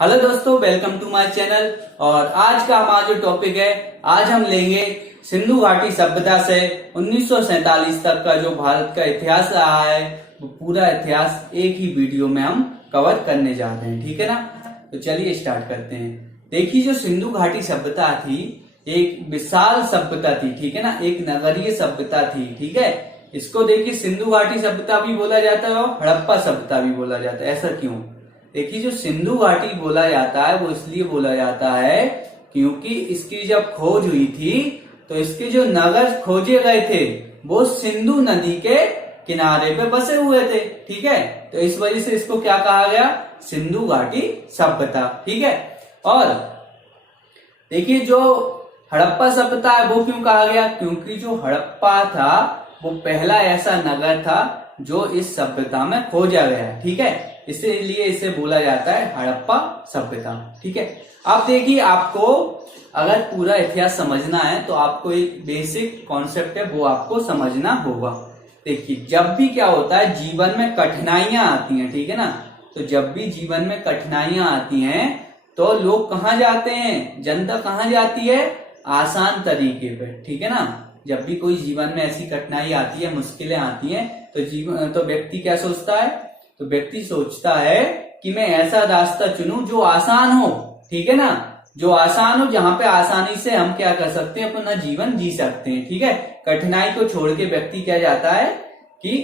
Hello दोस्तों, welcome to my channel. और आज का हमारा जो टॉपिक है, आज हम लेंगे सिंधु घाटी सभ्यता से 1947 तक का जो भारत का इतिहास रहा है, वो पूरा इतिहास एक ही वीडियो में हम कवर करने जा रहे हैं। ठीक है ना, तो चलिए स्टार्ट करते हैं। देखिए, जो सिंधु घाटी सभ्यता थी एक विशाल सभ्यता थी। ठीक है ना, एक नगरीय सभ्यता थी। ठीक है, इसको देखिए सिंधु घाटी सभ्यता भी बोला जाता है और हड़प्पा सभ्यता भी बोला जाता है। ऐसा क्यों? देखिए, जो सिंधु घाटी बोला जाता है वो इसलिए बोला जाता है क्योंकि इसकी जब खोज हुई थी तो इसके जो नगर खोजे गए थे वो सिंधु नदी के किनारे पे बसे हुए थे। ठीक है, तो इस वजह से इसको क्या कहा गया? सिंधु घाटी सभ्यता। ठीक है, और देखिए जो हड़प्पा सभ्यता है वो क्यों कहा गया? क्योंकि जो हड़प्पा था वो पहला ऐसा नगर था जो इस सभ्यता में खोजा गया। ठीक है, इसीलिए इसे बोला जाता है हड़प्पा सभ्यता। ठीक है, अब देखिए, आपको अगर पूरा इतिहास समझना है तो आपको एक बेसिक कॉन्सेप्ट है वो आपको समझना होगा। देखिए, जब भी क्या होता है, जीवन में कठिनाइयां आती हैं। ठीक है ना, तो जब भी जीवन में कठिनाइयां आती हैं तो लोग कहाँ जाते हैं? जनता कहाँ जाती है? आसान तरीके पे। ठीक है ना, जब भी कोई जीवन में ऐसी कठिनाई आती है, मुश्किलें आती हैं, तो व्यक्ति क्या सोचता है? तो व्यक्ति सोचता है कि मैं ऐसा रास्ता चुनूं जो आसान हो। ठीक है ना, जो आसान हो, जहां पे आसानी से हम क्या कर सकते हैं? अपना जीवन जी सकते हैं। ठीक है, कठिनाई को छोड़ के व्यक्ति क्या जाता है कि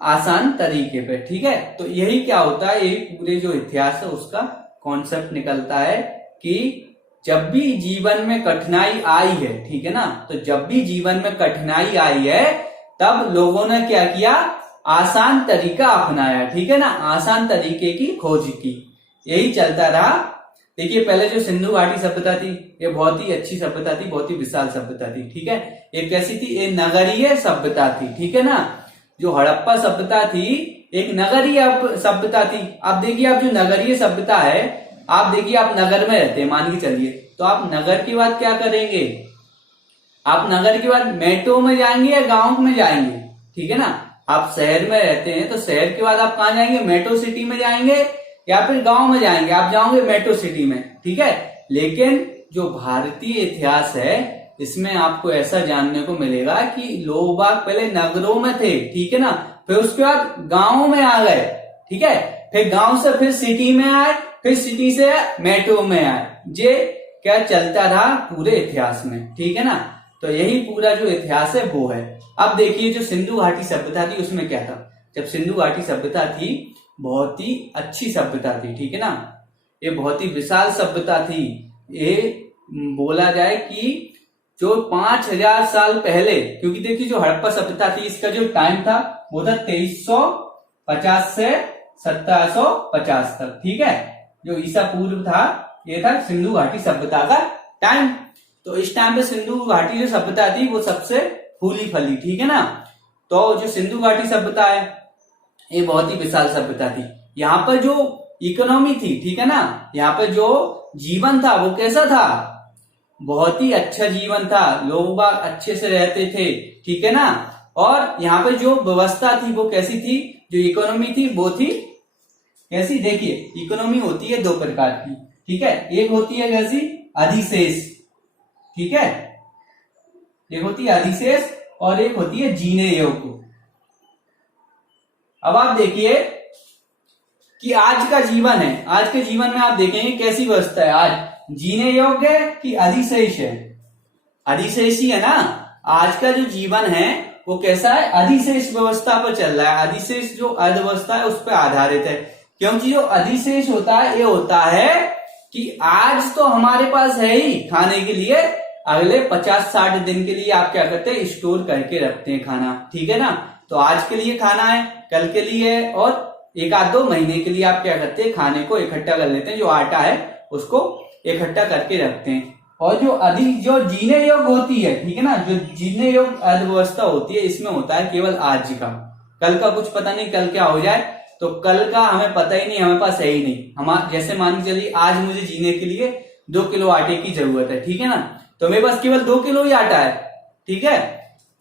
आसान तरीके पे। ठीक है, तो यही क्या होता है, यही पूरे जो इतिहास है उसका कॉन्सेप्ट निकलता है कि जब भी जीवन में कठिनाई आई है, ठीक है ना, तो जब भी जीवन में कठिनाई आई है तब लोगों ने क्या किया? आसान तरीका अपनाया। ठीक है ना, आसान तरीके की खोज की, यही चलता रहा। देखिए, पहले जो सिंधु घाटी सभ्यता थी ये बहुत ही अच्छी सभ्यता थी, बहुत ही विशाल सभ्यता थी। ठीक है, ये कैसी थी? ये नगरीय सभ्यता थी। ठीक है ना, जो हड़प्पा सभ्यता थी एक नगरीय सभ्यता थी। अब देखिए, आप जो नगरीय सभ्यता है, आप देखिए, आप नगर में रहते हैं मान के चलिए, तो आप नगर के बाद क्या करेंगे? आप नगर के बाद मेट्रो में जाएंगे या गांव में जाएंगे? ठीक है ना, आप शहर में रहते हैं तो शहर के बाद आप कहाँ जाएंगे? मेट्रो सिटी में जाएंगे या फिर गांव में जाएंगे? आप जाओगे मेट्रो सिटी में। ठीक है, लेकिन जो भारतीय इतिहास है इसमें आपको ऐसा जानने को मिलेगा कि लोग बाग पहले नगरों में थे। ठीक है ना, फिर उसके बाद गांव में आ गए। ठीक है, फिर गांव से फिर सिटी में आए, फिर सिटी से मेट्रो में आए। ये क्या चलता रहा पूरे इतिहास में। ठीक है ना, तो यही पूरा जो इतिहास है वो है। अब देखिए, जो सिंधु घाटी सभ्यता थी उसमें क्या था? जब सिंधु घाटी सभ्यता थी बहुत ही अच्छी सभ्यता थी। ठीक है ना, ये बहुत ही विशाल सभ्यता थी। ये बोला जाए कि जो 5000 साल पहले, क्योंकि देखिए जो हड़प्पा सभ्यता थी इसका जो टाइम था वो था 2350 से 1750 तक। ठीक है, जो ईसा पूर्व था ये था सिंधु घाटी सभ्यता का टाइम। तो इस टाइम पे सिंधु घाटी जो सभ्यता थी वो सबसे फूली फली। ठीक है ना, तो जो सिंधु घाटी सभ्यता है ये बहुत ही विशाल सभ्यता थी। यहाँ पर जो इकोनॉमी थी, ठीक है ना, यहाँ पर जो जीवन था वो कैसा था? बहुत ही अच्छा जीवन था, लोग बाग अच्छे से रहते थे। ठीक है ना, और यहाँ पे जो व्यवस्था थी वो कैसी थी? जो इकोनॉमी थी वो थी कैसी? देखिए, इकोनॉमी होती है दो प्रकार की। ठीक है, एक होती है कैसी? अधिशेष। ठीक है, एक होती है अधिशेष और एक होती है जीने योग्य। अब आप देखिए कि आज का जीवन है, आज के जीवन में आप देखेंगे कैसी व्यवस्था है। आज जीने योग्य है कि अधिशेष है? अधिशेष ही है ना। आज का जो जीवन है वो कैसा है? अधिशेष व्यवस्था पर चल रहा है। अधिशेष जो अर्थव्यवस्था है उस पर आधारित है, क्योंकि जो अधिशेष होता है ये होता है कि आज तो हमारे पास है ही खाने के लिए, अगले 50-60 दिन के लिए आप क्या करते हैं? स्टोर करके रखते हैं खाना। ठीक है ना, तो आज के लिए खाना है, कल के लिए है, और एक आध 2 महीने के लिए आप क्या करते हैं? खाने को इकट्ठा कर लेते हैं, जो आटा है उसको इकट्ठा करके रखते हैं। और जो जीने योग्य होती है, ठीक है ना, जो जीने योग्य अर्थव्यवस्था होती है इसमें होता है केवल आज का, कल का कुछ पता नहीं, कल क्या हो जाए, तो कल का हमें पता ही नहीं, हमारे पास है ही नहीं। हम जैसे मान के चलिए आज मुझे जीने के लिए 2 किलो आटे की जरूरत है। ठीक है ना, तो मेरे पास केवल 2 किलो ही आटा है। ठीक है,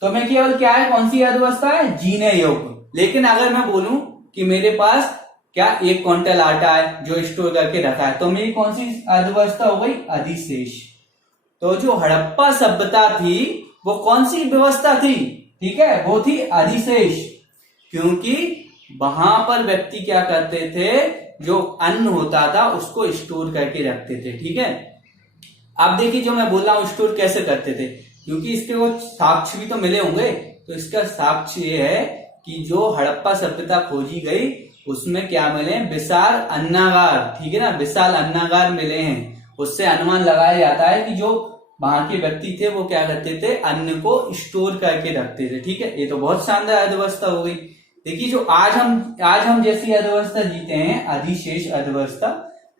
तो मैं केवल क्या है? कौन सी अर्थव्यवस्था है? जीने योग्य। लेकिन अगर मैं बोलूं कि मेरे पास क्या 1 क्विंटल आटा है जो स्टोर करके रखा है, तो मेरी कौन सी अर्थव्यवस्था हो गई, अधिशेष। तो जो हड़प्पा सभ्यता थी वो कौन सी व्यवस्था थी, ठीक है, वो थी अधिशेष, क्योंकि वहां पर व्यक्ति क्या करते थे, जो अन्न होता था उसको स्टोर करके रखते थे, ठीक है। अब देखिए जो मैं बोल रहा हूं स्टोर कैसे करते थे, क्योंकि इसके वो साक्ष्य भी तो मिले होंगे, तो इसका साक्ष्य ये है कि जो हड़प्पा सभ्यता खोजी गई उसमें क्या मिले, विशाल अन्नागार, ठीक है ना, विशाल अन्नागार मिले हैं। उससे अनुमान लगाया जाता है कि जो वहां के व्यक्ति थे वो क्या करते थे, अन्न को स्टोर करके रखते थे, ठीक है। ये तो बहुत शानदार अर्थव्यवस्था हो गई। देखिए जो आज हम जैसी अर्थव्यवस्था जीते हैं, अधिशेष अर्थव्यवस्था,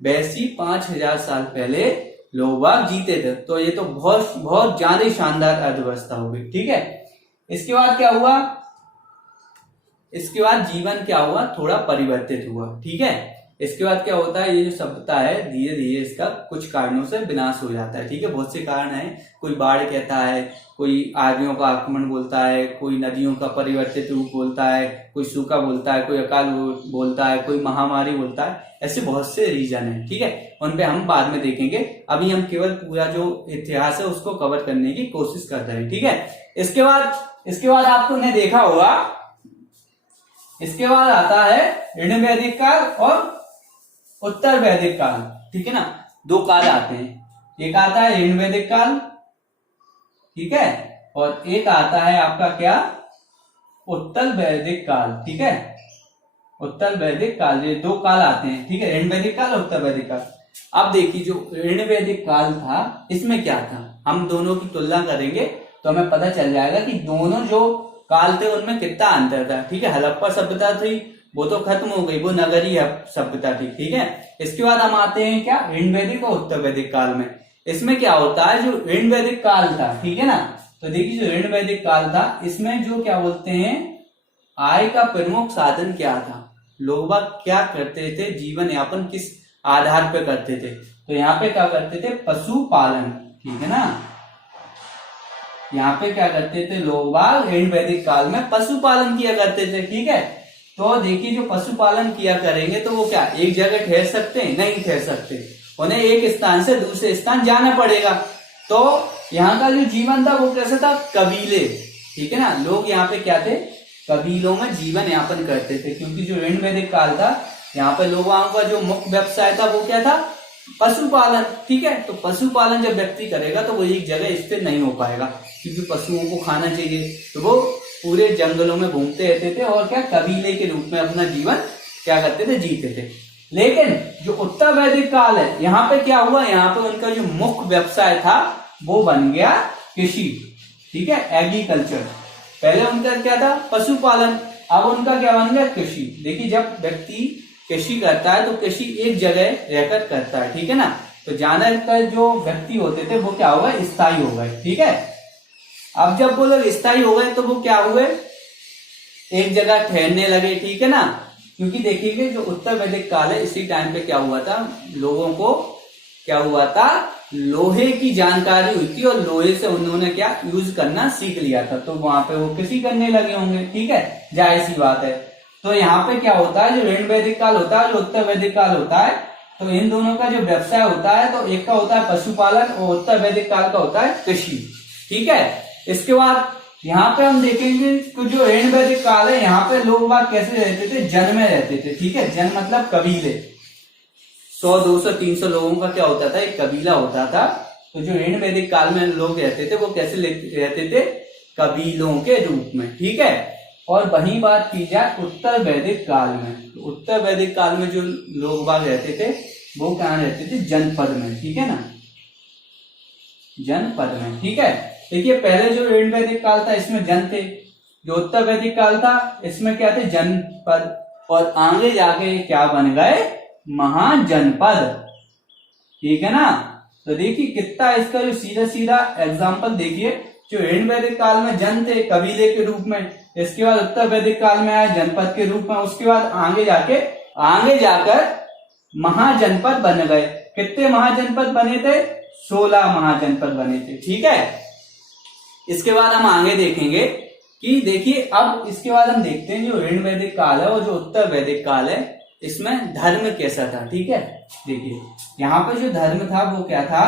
वैसी 5000 साल पहले लोग बाग जीते थे। तो ये तो बहुत बहुत ज्यादा शानदार अर्थव्यवस्था हो गई, ठीक है। इसके बाद क्या हुआ, इसके बाद जीवन क्या हुआ, थोड़ा परिवर्तित हुआ, ठीक है। इसके बाद क्या होता है, ये जो सभ्यता है धीरे धीरे इसका कुछ कारणों से विनाश हो जाता है, ठीक है। बहुत से कारण है, कोई बाढ़ कहता है, कोई आर्यों का आक्रमण बोलता है, कोई नदियों का परिवर्तित रूप बोलता है, कोई सूखा बोलता है, कोई अकाल बोलता है, कोई महामारी बोलता है। ऐसे बहुत से रीजन है, ठीक है, उन पे हम बाद में देखेंगे। अभी हम केवल पूरा जो इतिहास है उसको कवर करने की कोशिश कर रहे हैं, ठीक है। इसके बाद आपने देखा होगा, इसके बाद आता है ऋण वैदिक काल और उत्तर वैदिक काल, ठीक है ना। 2 काल आते हैं, एक आता है ऋण वैदिक काल, ठीक है, और एक आता है आपका क्या, उत्तर वैदिक काल, ठीक है। उत्तर वैदिक काल, ये 2 काल आते हैं, ठीक है, ऋण वैदिक काल और उत्तर वैदिक काल। अब देखिए जो ऋण वैदिक काल था इसमें क्या था, हम दोनों की तुलना करेंगे तो हमें पता चल जाएगा कि दोनों जो काल थे उनमें कितना अंतर था, ठीक है। हड़प्पा सभ्यता थी वो तो खत्म हो गई, वो नगरीय सभ्यता थी, ठीक है। इसके बाद हम आते हैं क्या, ऋण वैदिक और उत्तर वैदिक काल में। इसमें क्या होता है, जो ऋण वैदिक काल था, ठीक है ना, तो देखिए जो ऋण वैदिक काल था इसमें जो क्या बोलते हैं, आय का प्रमुख साधन क्या था, लोग क्या करते थे, जीवन यापन किस आधार पर करते थे, तो यहाँ पे क्या करते थे, पशुपालन, ठीक है ना। यहाँ पे क्या करते थे लोग बाग, ऋण वैदिक काल में पशुपालन किया करते थे, ठीक है। तो देखिए जो पशुपालन किया करेंगे तो वो क्या एक जगह ठहर सकते हैं, नहीं ठहर सकते, उन्हें एक स्थान से दूसरे स्थान जाना पड़ेगा। तो यहाँ का जो जीवन था वो कैसे था, कबीले, ठीक है ना, लोग यहाँ पे क्या थे, कबीलों में जीवन यापन करते थे, क्योंकि जो ऋण वैदिक काल था यहाँ पे लोगों का जो मुख्य व्यवसाय था वो क्या था, पशुपालन, ठीक है। तो पशुपालन जब व्यक्ति करेगा तो वो एक जगह स्थिर नहीं हो पाएगा, क्योंकि पशुओं को खाना चाहिए, तो वो पूरे जंगलों में घूमते रहते थे और क्या कबीले के रूप में अपना जीवन क्या करते थे, जीते थे। लेकिन जो उत्तर वैदिक काल है यहाँ पे क्या हुआ, यहाँ पे उनका जो मुख्य व्यवसाय था वो बन गया कृषि, ठीक है, एग्रीकल्चर। पहले उनका क्या था, पशुपालन, अब उनका क्या बन गया, कृषि। देखिए जब व्यक्ति कृषि करता है तो कृषि एक जगह रहकर करता है, ठीक है ना। तो ज्यादातर जो व्यक्ति होते थे वो क्या हो गए, स्थायी हो गए, ठीक है। अब जब वो लोग स्थायी हो गए तो वो क्या हुए, एक जगह ठहरने लगे, ठीक है ना। क्योंकि देखिए जो उत्तर वैदिक काल है इसी टाइम पे क्या हुआ था, लोगों को क्या हुआ था, लोहे की जानकारी हुई थी और लोहे से उन्होंने क्या यूज करना सीख लिया था, तो वहां पे वो कृषि करने लगे होंगे, ठीक है, जाहिर सी बात है। तो यहाँ पे क्या होता है, जो ऋण वैदिक काल होता है, जो उत्तर वैदिक काल होता है, तो इन दोनों का जो व्यवसाय होता है, तो एक का होता है पशुपालन और उत्तर वैदिक काल का होता है कृषि, ठीक है। इसके बाद यहाँ पे हम देखेंगे कि जो ऋण वैदिक काल है यहाँ पे लोग बाग कैसे रहते थे, जन में रहते थे, ठीक है। जन मतलब कबीले, 100, 200, 300 लोगों का क्या होता था, एक कबीला होता था। तो जो ऋण वैदिक काल में लोग रहते थे वो कैसे रहते थे, कबीलों के रूप में, ठीक है। और वही बात की जाए उत्तर वैदिक काल में, तो उत्तर वैदिक काल में जो लोग बाग रहते थे वो कहाँ रहते थे, जनपद में, ठीक है ना, जनपद में, ठीक है। देखिए पहले जो ऋण वैदिक काल था इसमें जन थे, जो उत्तर वैदिक काल था इसमें क्या थे, जनपद, और आगे जाके क्या बन गए, महाजनपद, ठीक है ना। तो देखिए कितना इसका जो सीधा सीधा एग्जाम्पल देखिए, जो ऋण वैदिक काल में जन थे कबीले के रूप में, इसके बाद उत्तर वैदिक काल में आए जनपद के रूप में, उसके बाद आगे जाकर महाजनपद बन गए। कितने महाजनपद बने थे, 16 महाजनपद बने थे, ठीक है। इसके बाद हम आगे देखेंगे कि देखिए अब इसके बाद हम देखते हैं जो ऋण वैदिक काल है और जो उत्तर वैदिक काल है, इसमें धर्म कैसा था। ठीक है, देखिए यहाँ पे जो धर्म था वो क्या था,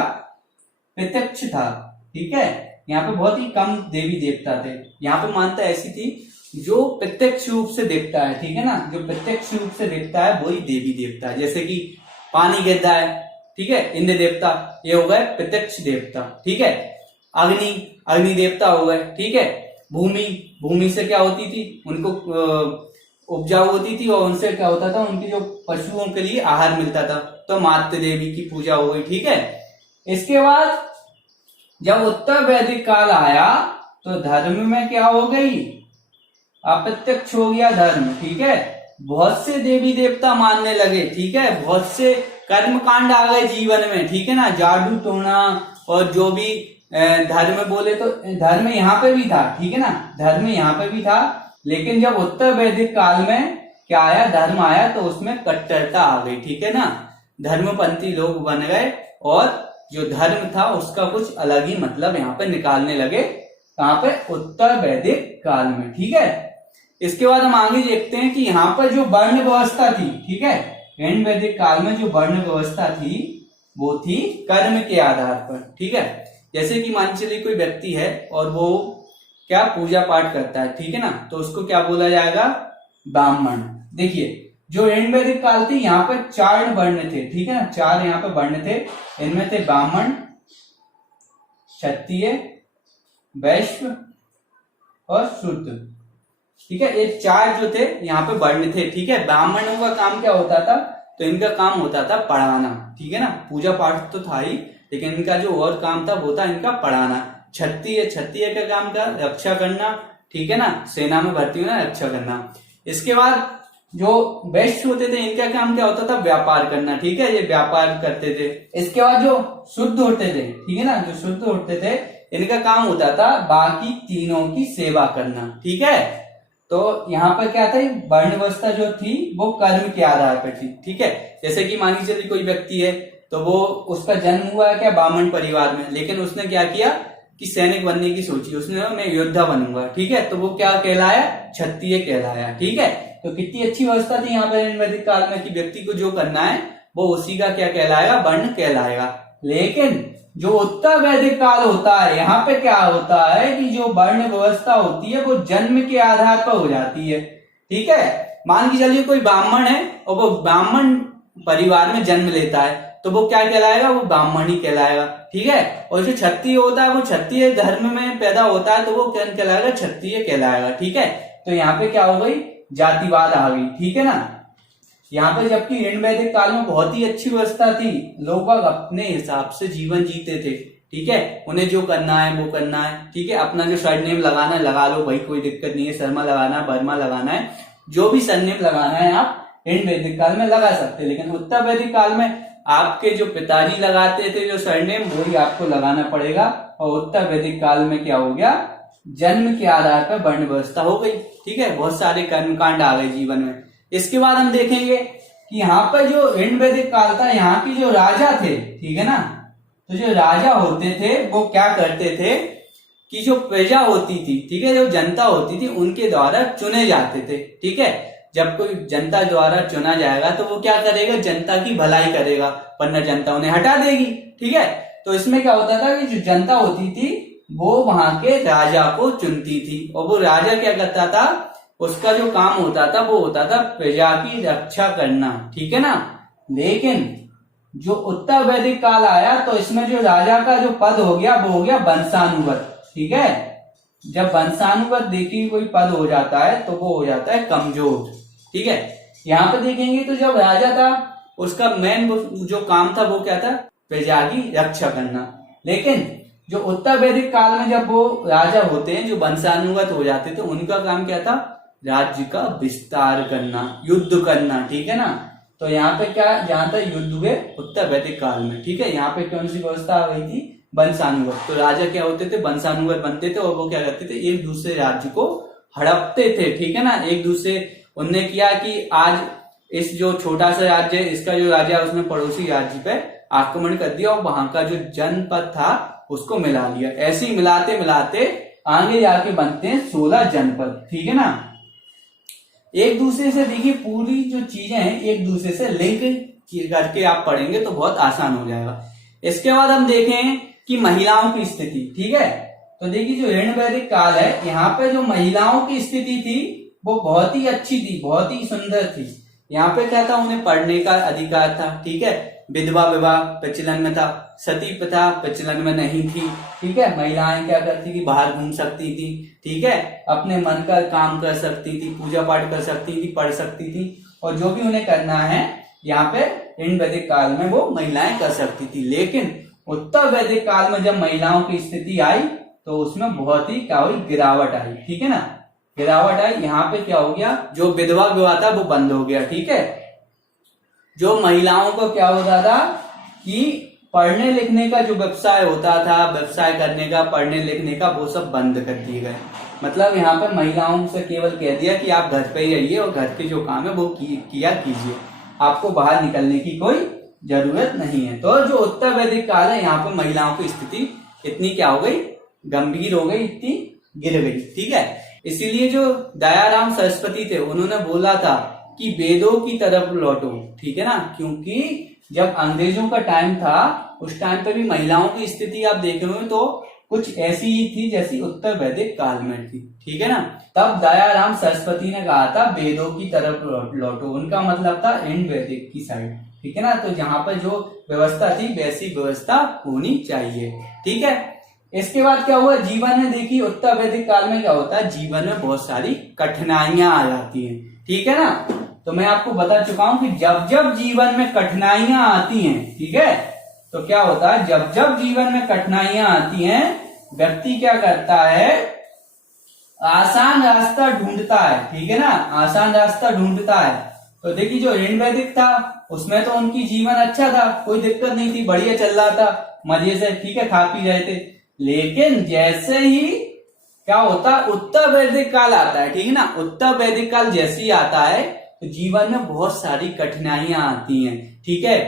प्रत्यक्ष था। ठीक है, यहाँ पे बहुत ही कम देवी देवता थे। यहाँ पे मान्यता ऐसी थी जो प्रत्यक्ष रूप से देखता है, ठीक है ना, जो प्रत्यक्ष रूप से देखता है वही देवी देवता है। जैसे कि पानी गिरता है, ठीक है, इंद्र देवता, ये हो गए प्रत्यक्ष देवता। ठीक है, अग्नि, अग्नि देवता हो गए। ठीक है, भूमि, भूमि से क्या होती थी, उनको उपजाऊ होती थी और उनसे क्या होता था, उनकी जो पशुओं के लिए आहार मिलता था, तो मातृ देवी की पूजा हो गई। ठीक है, इसके बाद जब उत्तर वैदिक काल आया तो धर्म में क्या हो गई, अप्रत्यक्ष हो गया धर्म। ठीक है, बहुत से देवी देवता मानने लगे। ठीक है, बहुत से कर्म कांड आ गए जीवन में। ठीक है ना, जादू टोना और जो भी धर्म बोले तो धर्म यहाँ पे भी था। ठीक है ना, धर्म यहाँ पे भी था, लेकिन जब उत्तर वैदिक काल में क्या आया, धर्म आया, तो उसमें कट्टरता आ गई। ठीक है ना, धर्मपंथी लोग बन गए और जो धर्म था उसका कुछ अलग ही मतलब यहाँ पे निकालने लगे। कहाँ पे, उत्तर वैदिक काल में। ठीक है, इसके बाद हम आगे देखते हैं कि यहाँ पर जो वर्ण व्यवस्था थी, ठीक है, हिंद वैदिक काल में जो वर्ण व्यवस्था थी वो थी कर्म के आधार पर। ठीक है, जैसे कि मान चलिए कोई व्यक्ति है और वो क्या पूजा पाठ करता है, ठीक है ना, तो उसको क्या बोला जाएगा, ब्राह्मण। देखिए जो हिंद वैदिक काल थी यहाँ पर 4 वर्ण थे। ठीक है ना, 4 यहाँ पे वर्ण थे, इनमें थे ब्राह्मण, क्षत्रिय, वैश्य और शूद्र। ठीक है, ये 4 जो थे यहाँ पे वर्ण थे। ठीक है, ब्राह्मणों का काम क्या होता था, तो इनका काम होता था पढ़ाना। ठीक है ना, पूजा पाठ तो था ही, लेकिन इनका जो और काम था वो था इनका पढ़ाना। क्षत्रिय, क्षत्रिय का काम था रक्षा करना। ठीक है ना, सेना में भर्ती होना, रक्षा करना। इसके बाद जो वैश्य होते थे इनका काम क्या होता था, व्यापार करना। ठीक है, ये व्यापार करते थे। इसके बाद जो शुद्ध होते थे, ठीक है ना, जो शुद्ध होते थे इनका काम होता था बाकी तीनों की सेवा करना। ठीक है, तो यहाँ पर क्या था, वर्ण व्यवस्था जो थी वो कर्म के आधार पर थी। ठीक है, जैसे कि मान लीजिए कोई व्यक्ति है तो वो उसका जन्म हुआ है क्या, ब्राह्मण परिवार में, लेकिन उसने क्या किया कि सैनिक बनने की सोची, उसने मैं योद्धा बनूंगा। ठीक है, तो वो क्या कहलाया, क्षत्रिय कहलाया। ठीक है, तो कितनी अच्छी व्यवस्था थी यहाँ पर वैदिक काल में कि व्यक्ति को जो करना है वो उसी का क्या कहलाएगा, वर्ण कहलाएगा। लेकिन जो उत्तर वैदिक काल होता है यहाँ पे क्या होता है कि जो वर्ण व्यवस्था होती है वो जन्म के आधार पर हो जाती है। ठीक है, मान के चलिए कोई ब्राह्मण है और वो ब्राह्मण परिवार में जन्म लेता है तो वो क्या कहलाएगा, वो ब्राह्मण ही कहलाएगा। ठीक है, और जो क्षत्रिय होता है वो क्षत्रिय धर्म में पैदा होता है तो वो क्या कहलाएगा, क्षत्रिय कहलाएगा। ठीक है, तो यहाँ पे क्या हो गई, जातिवाद आ गई। ठीक है ना, यहाँ पे जबकि हिंद वैदिक काल में बहुत ही अच्छी व्यवस्था थी, लोग अपने हिसाब से जीवन जीते थे। ठीक है, उन्हें जो करना है वो करना है। ठीक है, अपना जो सरनेम लगाना है लगा लो भाई, कोई दिक्कत नहीं है, शर्मा लगाना है, वर्मा लगाना है, जो भी सरनेम लगाना है आप हिंद वैदिक काल में लगा सकते हैं। लेकिन उत्तर वैदिक काल में आपके जो पिताजी लगाते थे जो सरनेम वही आपको लगाना पड़ेगा। और उत्तर वैदिक काल में क्या हो गया, जन्म के आधार पर वर्ण व्यवस्था हो गई। ठीक है, बहुत सारे कर्मकांड आ गए जीवन में। इसके बाद हम देखेंगे कि यहाँ पर जो हिंद वैदिक काल था, यहाँ की जो राजा थे, ठीक है ना, तो जो राजा होते थे वो क्या करते थे कि जो प्रजा होती थी, ठीक है, जो जनता होती थी उनके द्वारा चुने जाते थे। ठीक है, जब कोई जनता द्वारा चुना जाएगा तो वो क्या करेगा, जनता की भलाई करेगा, वरना जनता उन्हें हटा देगी। ठीक है, तो इसमें क्या होता था कि जो जनता होती थी वो वहां के राजा को चुनती थी और वो राजा क्या करता था, उसका जो काम होता था वो होता था प्रजा की रक्षा करना। ठीक है ना, लेकिन जो उत्तर वैदिक काल आया तो इसमें जो राजा का जो पद हो गया वो हो गया वंशानुगत। ठीक है, जब वंशानुगत देखिए कोई पद हो जाता है तो वो हो जाता है कमजोर। ठीक है, यहाँ पे देखेंगे तो जब राजा था उसका मेन जो काम था वो क्या था, प्रजा की रक्षा करना। लेकिन जो उत्तर वैदिक काल में जब वो राजा होते हैं जो वंशानुगत हो जाते थे उनका काम क्या था, राज्य का विस्तार करना, युद्ध करना। ठीक है ना, तो यहाँ पे क्या, जहां तक युद्ध हुए उत्तर वैदिक काल में। ठीक है, यहाँ पे कौन सी व्यवस्था आ गई थी, वंशानुगत। तो राजा क्या होते थे, वंशानुगत बनते थे और वो क्या करते थे, एक दूसरे राज्य को हड़पते थे। ठीक है ना, एक दूसरे, उनने किया कि आज इस जो छोटा सा राज्य है इसका जो राजा है उसने पड़ोसी राज्य पे आक्रमण कर दिया और वहां का जो जनपद था उसको मिला लिया। ऐसे ही मिलाते मिलाते आगे जाके बनते हैं 16 जनपद। ठीक है ना, एक दूसरे से देखिए पूरी जो चीजें हैं एक दूसरे से लिंक करके आप पढ़ेंगे तो बहुत आसान हो जाएगा। इसके बाद हम देखें कि महिलाओं की स्थिति, ठीक है। तो देखिए जो ऋण वैदिक काल है, यहाँ पे जो महिलाओं की स्थिति थी वो बहुत ही अच्छी थी, बहुत ही सुंदर थी। यहाँ पे क्या था, उन्हें पढ़ने का अधिकार था, ठीक है। विधवा विवाह प्रचलन में था, सती प्रथा प्रचलन में नहीं थी, ठीक है। महिलाएं क्या करती थी, बाहर घूम सकती थी, ठीक है, अपने मन का काम कर सकती थी, पूजा पाठ कर सकती थी, पढ़ सकती थी, और जो भी उन्हें करना है यहाँ पे ऋण वैदिक काल में वो महिलाएं कर सकती थी। लेकिन उत्तर वैदिक काल में जब महिलाओं की स्थिति आई तो उसमें बहुत ही क्या हुई, गिरावट आई, ठीक है ना, गिरावट आई। यहाँ पे क्या हो गया, जो विधवा विवाह था वो बंद हो गया, ठीक है। जो महिलाओं को क्या होता था कि पढ़ने लिखने का जो व्यवसाय होता था, व्यवसाय करने का, पढ़ने लिखने का, वो सब बंद कर दिए गए। मतलब यहाँ पे महिलाओं से केवल कह दिया कि आप घर पे ही रहिए और घर के जो काम है वो किया कीजिए, आपको बाहर निकलने की कोई जरूरत नहीं है। तो जो उत्तर वैदिक काल है यहाँ पे महिलाओं की स्थिति इतनी क्या हो गई, गंभीर हो गई, इतनी गिर गई, ठीक है। इसीलिए जो दयाराम सरस्वती थे उन्होंने बोला था कि वेदों की तरफ लौटो, ठीक है ना, क्योंकि जब अंग्रेजों का टाइम था उस टाइम पे भी महिलाओं की स्थिति आप देखे हुए तो कुछ ऐसी ही थी जैसी उत्तर वैदिक काल में थी, ठीक है ना। तब दयाराम सरस्वती ने कहा था वेदों की तरफ लौटो, उनका मतलब था ऋण वैदिक की साइड, ठीक है ना। तो जहां पर जो व्यवस्था थी वैसी व्यवस्था होनी चाहिए, ठीक है। इसके बाद क्या हुआ, जीवन में देखिए उत्तर वैदिक काल में क्या होता है, जीवन में बहुत सारी कठिनाइयां आ जाती हैं, ठीक है ना। तो मैं आपको बता चुका हूं कि जब जब जीवन में कठिनाइयां आती हैं, ठीक है, तो क्या होता है, जब जब जीवन में कठिनाइयां आती हैं व्यक्ति क्या करता है, आसान रास्ता ढूंढता है, ठीक है ना, आसान रास्ता ढूंढता है। तो देखिए जो ऋण वैदिक था उसमें तो उनकी जीवन अच्छा था, कोई दिक्कत नहीं थी, बढ़िया चल रहा था मजे से, ठीक है, खा पी रहे थे। लेकिन जैसे ही क्या होता है, उत्तर वैदिक काल आता है, ठीक है ना, उत्तर वैदिक काल जैसे ही आता है तो जीवन में बहुत सारी कठिनाइयां आती हैं, ठीक है।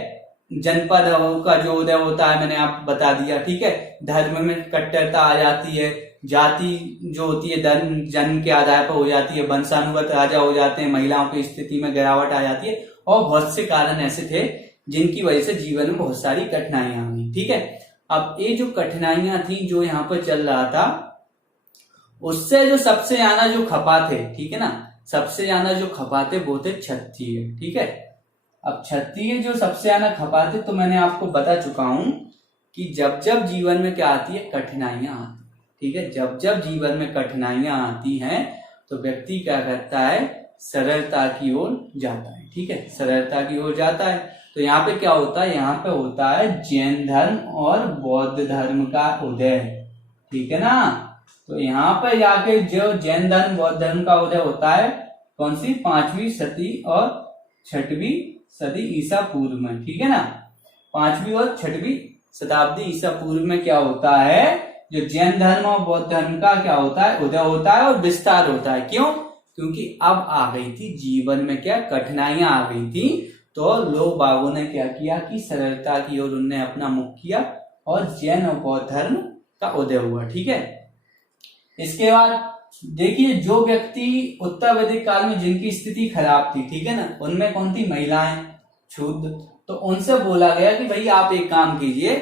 जनपद का जो उदय होता है मैंने आप बता दिया, ठीक है। धर्म में कट्टरता आ जाती है, जाति जो होती है जन्म के आधार पर हो जाती है, वंशानुगत राजा हो जाते हैं, महिलाओं की स्थिति में गिरावट आ जाती है, और बहुत से कारण ऐसे थे जिनकी वजह से जीवन में बहुत सारी कठिनाइयां आई, ठीक है। अब ये जो कठिनाइयां थी जो यहाँ पर चल रहा था, उससे जो सबसे ज्यादा जो खपा थे, ठीक है ना, सबसे ज्यादा जो खपा थे वो थे क्षत्रिय, ठीक है। अब क्षत्रिय जो सबसे ज्यादा खपा थे, तो मैंने आपको बता चुका हूं कि जब जब जीवन में क्या आती है, कठिनाइयां आती, ठीक है, जब जब जीवन में कठिनाइयां आती हैं तो व्यक्ति क्या करता है, सरलता की ओर जाता है, ठीक है, सरलता की ओर जाता है। तो यहाँ पे क्या होता है, यहाँ पे होता है जैन धर्म और बौद्ध धर्म का उदय, ठीक है ना। तो यहाँ पे जाके जो जैन धर्म बौद्ध धर्म का उदय होता है, कौन सी, 5वीं सदी और 6वीं सदी ईसा पूर्व में, ठीक है ना, 5वीं और 6वीं शताब्दी ईसा पूर्व में क्या होता है, जो जैन धर्म और बौद्ध धर्म का क्या होता है, उदय होता है और विस्तार होता है। क्यों, क्योंकि अब आ गई थी जीवन में क्या, कठिनाइयां आ गई थी, तो लोग बागों ने क्या किया कि सरलता की ओर उनने अपना मुख किया और जैन और बौद्ध धर्म का उदय हुआ, ठीक है। इसके बाद देखिए जो व्यक्ति उत्तर वैदिक काल में जिनकी स्थिति खराब थी, ठीक है ना, उनमें कौन थी, महिलाएं, क्षुद्र। तो उनसे बोला गया कि भाई आप एक काम कीजिए,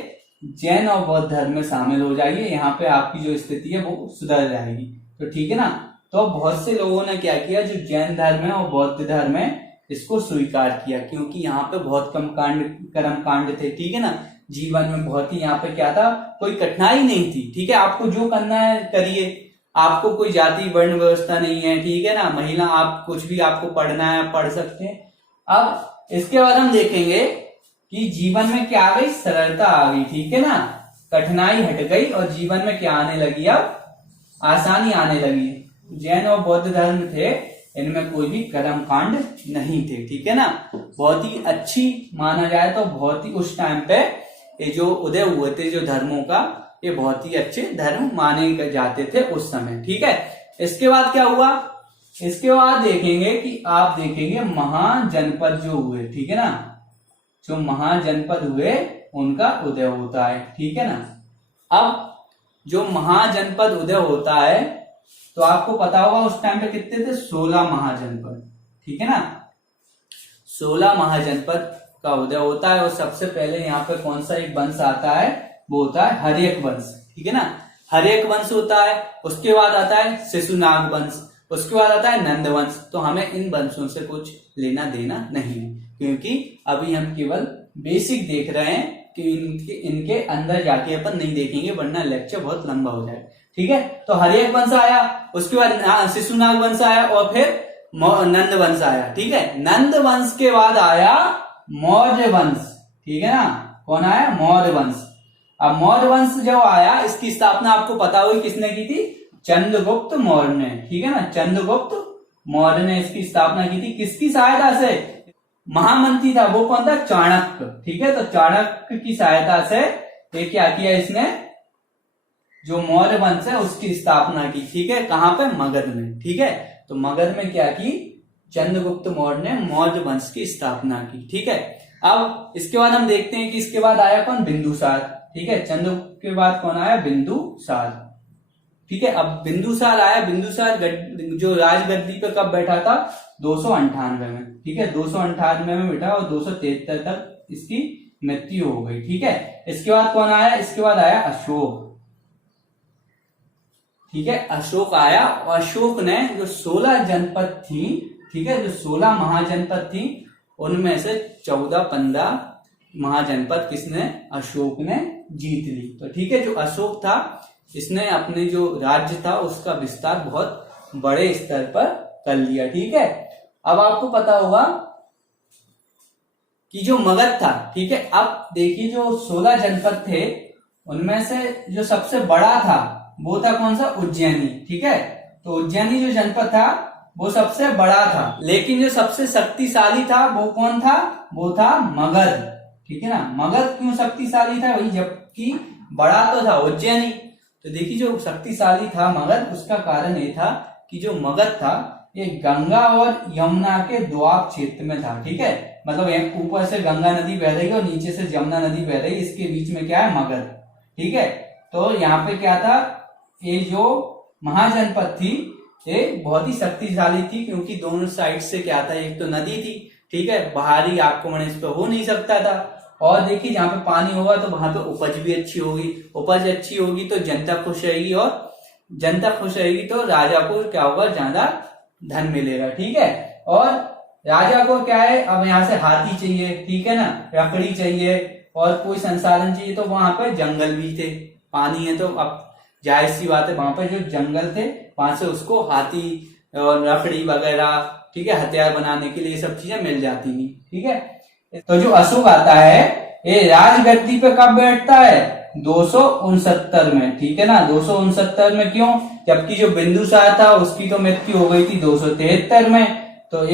जैन और बौद्ध धर्म में शामिल हो जाइए, यहाँ पे आपकी जो स्थिति है वो सुधर जाएगी, तो ठीक है ना। तो बहुत से लोगों ने क्या किया, जो जैन धर्म है और बौद्ध धर्म है इसको स्वीकार किया, क्योंकि यहाँ पे बहुत कम कर्म कांड थे, ठीक है ना, जीवन में बहुत ही यहाँ पे क्या था, कोई कठिनाई नहीं थी, ठीक है, आपको जो करना है करिए, आपको कोई जाति वर्ण व्यवस्था नहीं है, ठीक है ना, महिला आप कुछ भी आपको पढ़ना है पढ़ सकते हैं। अब इसके बाद हम देखेंगे कि जीवन में क्या आ गई, सरलता आ गई, ठीक है ना, कठिनाई हट गई और जीवन में क्या आने लगी, अब आसानी आने लगी। जैन और बौद्ध धर्म थे, इनमें कोई भी कर्म कांड नहीं थे, ठीक है ना, बहुत ही अच्छी माना जाए तो बहुत ही उस टाइम पे ये जो उदय हुए थे जो धर्मों का, ये बहुत ही अच्छे धर्म माने जाते थे उस समय, ठीक है। इसके बाद क्या हुआ, इसके बाद देखेंगे कि आप देखेंगे महाजनपद जो हुए, ठीक है ना, जो महाजनपद हुए उनका उदय होता है, ठीक है ना। अब जो महाजनपद उदय होता है तो आपको पता होगा उस टाइम पे कितने थे, 16 महाजनपद, ठीक है ना। 16 महाजनपद का उदय होता है और सबसे पहले यहाँ पे कौन सा एक वंश आता है, वो होता है हर्यक वंश, ठीक है ना। हर्यक वंश होता है, उसके बाद आता है शिशुनाग वंश, उसके बाद आता है नंद वंश। तो हमें इन वंशों से कुछ लेना देना नहीं है, क्योंकि अभी हम केवल बेसिक देख रहे हैं कि इनके अंदर जाके अपन नहीं देखेंगे, वरना लेक्चर बहुत लंबा हो जाए, ठीक है। तो हर्यक वंश आया, उसके बाद शिशुनाग वंश आया और फिर नंद वंश आया, ठीक है। नंद वंश के बाद आया मौर्य वंश, ठीक है ना। कौन आया, मौर्य वंश। अब मौर्य वंश जब आया, इसकी स्थापना आपको पता होगी किसने की थी, चंद्रगुप्त मौर्य ने, ठीक है ना। चंद्रगुप्त मौर्य ने इसकी स्थापना की थी, किसकी सहायता से, महामंत्री था वो कौन था, चाणक्य, ठीक है। तो चाणक्य की सहायता से ये क्या किया इसने, जो मौर्य वंश है उसकी स्थापना की, ठीक है। कहां पे, मगध में, ठीक है। तो मगध में क्या की, चंद्रगुप्त मौर्य ने मौर्य वंश की स्थापना की, ठीक है। अब इसके बाद हम देखते हैं कि इसके बाद आया कौन, बिंदुसार, ठीक है। चंद्रगुप्त के बाद कौन आया, बिंदुसार, ठीक है। अब बिंदुसार आया, बिंदुसार जो राजगद्दी पे कब बैठा था, 298 में, ठीक है। 298 में बैठा और 273 तक इसकी मृत्यु हो गई, ठीक है। इसके बाद कौन आया, इसके बाद आया अशोक, ठीक है। अशोक आया और अशोक ने जो 16 जनपद थी, ठीक है, जो 16 महाजनपद थी, उनमें से 14-15 महाजनपद किसने, अशोक ने जीत ली। तो ठीक है, जो अशोक था इसने अपने जो राज्य था उसका विस्तार बहुत बड़े स्तर पर कर लिया, ठीक है। अब आपको पता होगा कि जो मगध था, ठीक है, अब देखिए जो 16 जनपद थे उनमें से जो सबसे बड़ा था वो था कौन सा, उज्जैनी, ठीक है। तो उज्जैनी जो जनपद था वो सबसे बड़ा था, लेकिन जो सबसे शक्तिशाली था वो कौन था, वो था मगध, ठीक है ना। मगध क्यों शक्तिशाली था भाई, जबकि बड़ा तो था उज्जैनी। तो देखिए जो शक्तिशाली था मगध, उसका कारण ये था कि जो मगध था ये गंगा और यमुना के द्वाब क्षेत्र में था, ठीक है। मतलब ऊपर से गंगा नदी बह रही है और नीचे से यमुना नदी बह रही है, इसके बीच में क्या है, मगध, ठीक है। तो यहाँ पे क्या था, ये जो महाजनपद थी ये बहुत ही शक्तिशाली थी, क्योंकि दोनों साइड से क्या था, एक तो नदी थी, ठीक है, बाहरी आक्रमण इस पर हो नहीं सकता था। और देखिए जहाँ पे पानी होगा तो वहां पे उपज भी अच्छी होगी, उपज अच्छी होगी तो जनता खुश रहेगी, और जनता खुश रहेगी तो राजा को क्या होगा, ज्यादा धन मिलेगा, ठीक है। और राजा को क्या है, अब यहाँ से हाथी चाहिए, ठीक है ना, लकड़ी चाहिए और कोई संसाधन चाहिए, तो वहां पे जंगल भी थे, पानी है तो अब जाहिर सी बात है वहां पे जो जंगल थे वहां से उसको हाथी और लकड़ी वगैरह, ठीक है, हथियार बनाने के लिए सब चीजें मिल जाती थी, ठीक है। तो जो अशोक आता है ये राजगद्दी पे कब बैठता है, 269 में, ठीक है ना। 269 में क्यों, जबकि जो बिंदुसार था उसकी तो मृत्यु हो गई थी 273 में। तो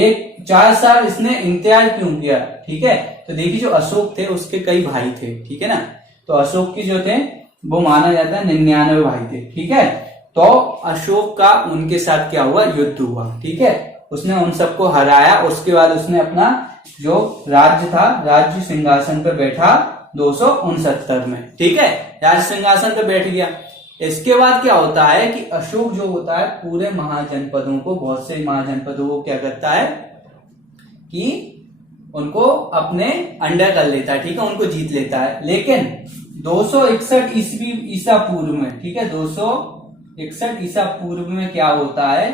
4 साल इसने इंतजार क्यों किया, ठीक है। तो देखिए जो अशोक थे उसके कई भाई थे, ठीक है ना। तो अशोक की जो थे वो माना जाता है 99 भाई थे, ठीक है। तो अशोक का उनके साथ क्या हुआ, युद्ध हुआ, ठीक है। उसने उन सबको हराया, उसके बाद उसने अपना जो राज्य था, राज्य सिंहासन पे बैठा 269 में, ठीक है, राज्य सिंहासन पे बैठ गया। इसके बाद क्या होता है कि अशोक जो होता है पूरे महाजनपदों को, बहुत से महाजनपदों को क्या करता है कि उनको अपने अंडर कर लेता है, ठीक है, उनको जीत लेता है। लेकिन 261 ईसा पूर्व में, ठीक है, 261 ईसा पूर्व में क्या होता है,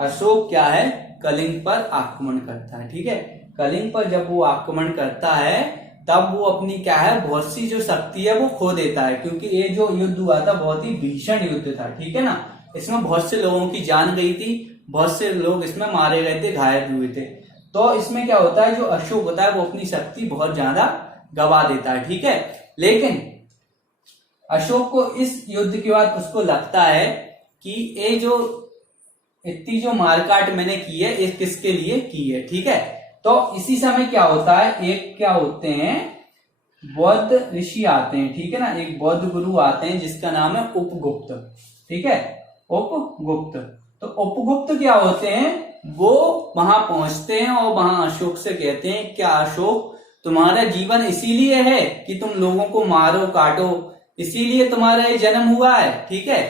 अशोक क्या है, कलिंग पर आक्रमण करता है, ठीक है। कलिंग पर जब वो आक्रमण करता है तब वो अपनी क्या है, बहुत सी जो शक्ति है वो खो देता है, क्योंकि ये जो युद्ध हुआ था बहुत ही भीषण युद्ध था, ठीक है ना। इसमें बहुत से लोगों की जान गई थी, बहुत से लोग इसमें मारे गए थे, घायल हुए थे। तो इसमें क्या होता है, जो अशोक होता है वो अपनी शक्ति बहुत ज्यादा गवा देता है, ठीक है। लेकिन अशोक को इस युद्ध के बाद उसको लगता है कि ये जो इतनी जो मारकाट मैंने की है ये किसके लिए की है, ठीक है। तो इसी समय क्या होता है, एक क्या होते हैं, बौद्ध ऋषि आते हैं, ठीक है ना, एक बौद्ध गुरु आते हैं जिसका नाम है उपगुप्त, ठीक है, उपगुप्त। तो उपगुप्त क्या होते हैं, वो वहां पहुंचते हैं और वहां अशोक से कहते हैं, क्या अशोक तुम्हारा जीवन इसीलिए है कि तुम लोगों को मारो काटो, इसीलिए तुम्हारा ये जन्म हुआ है, ठीक है।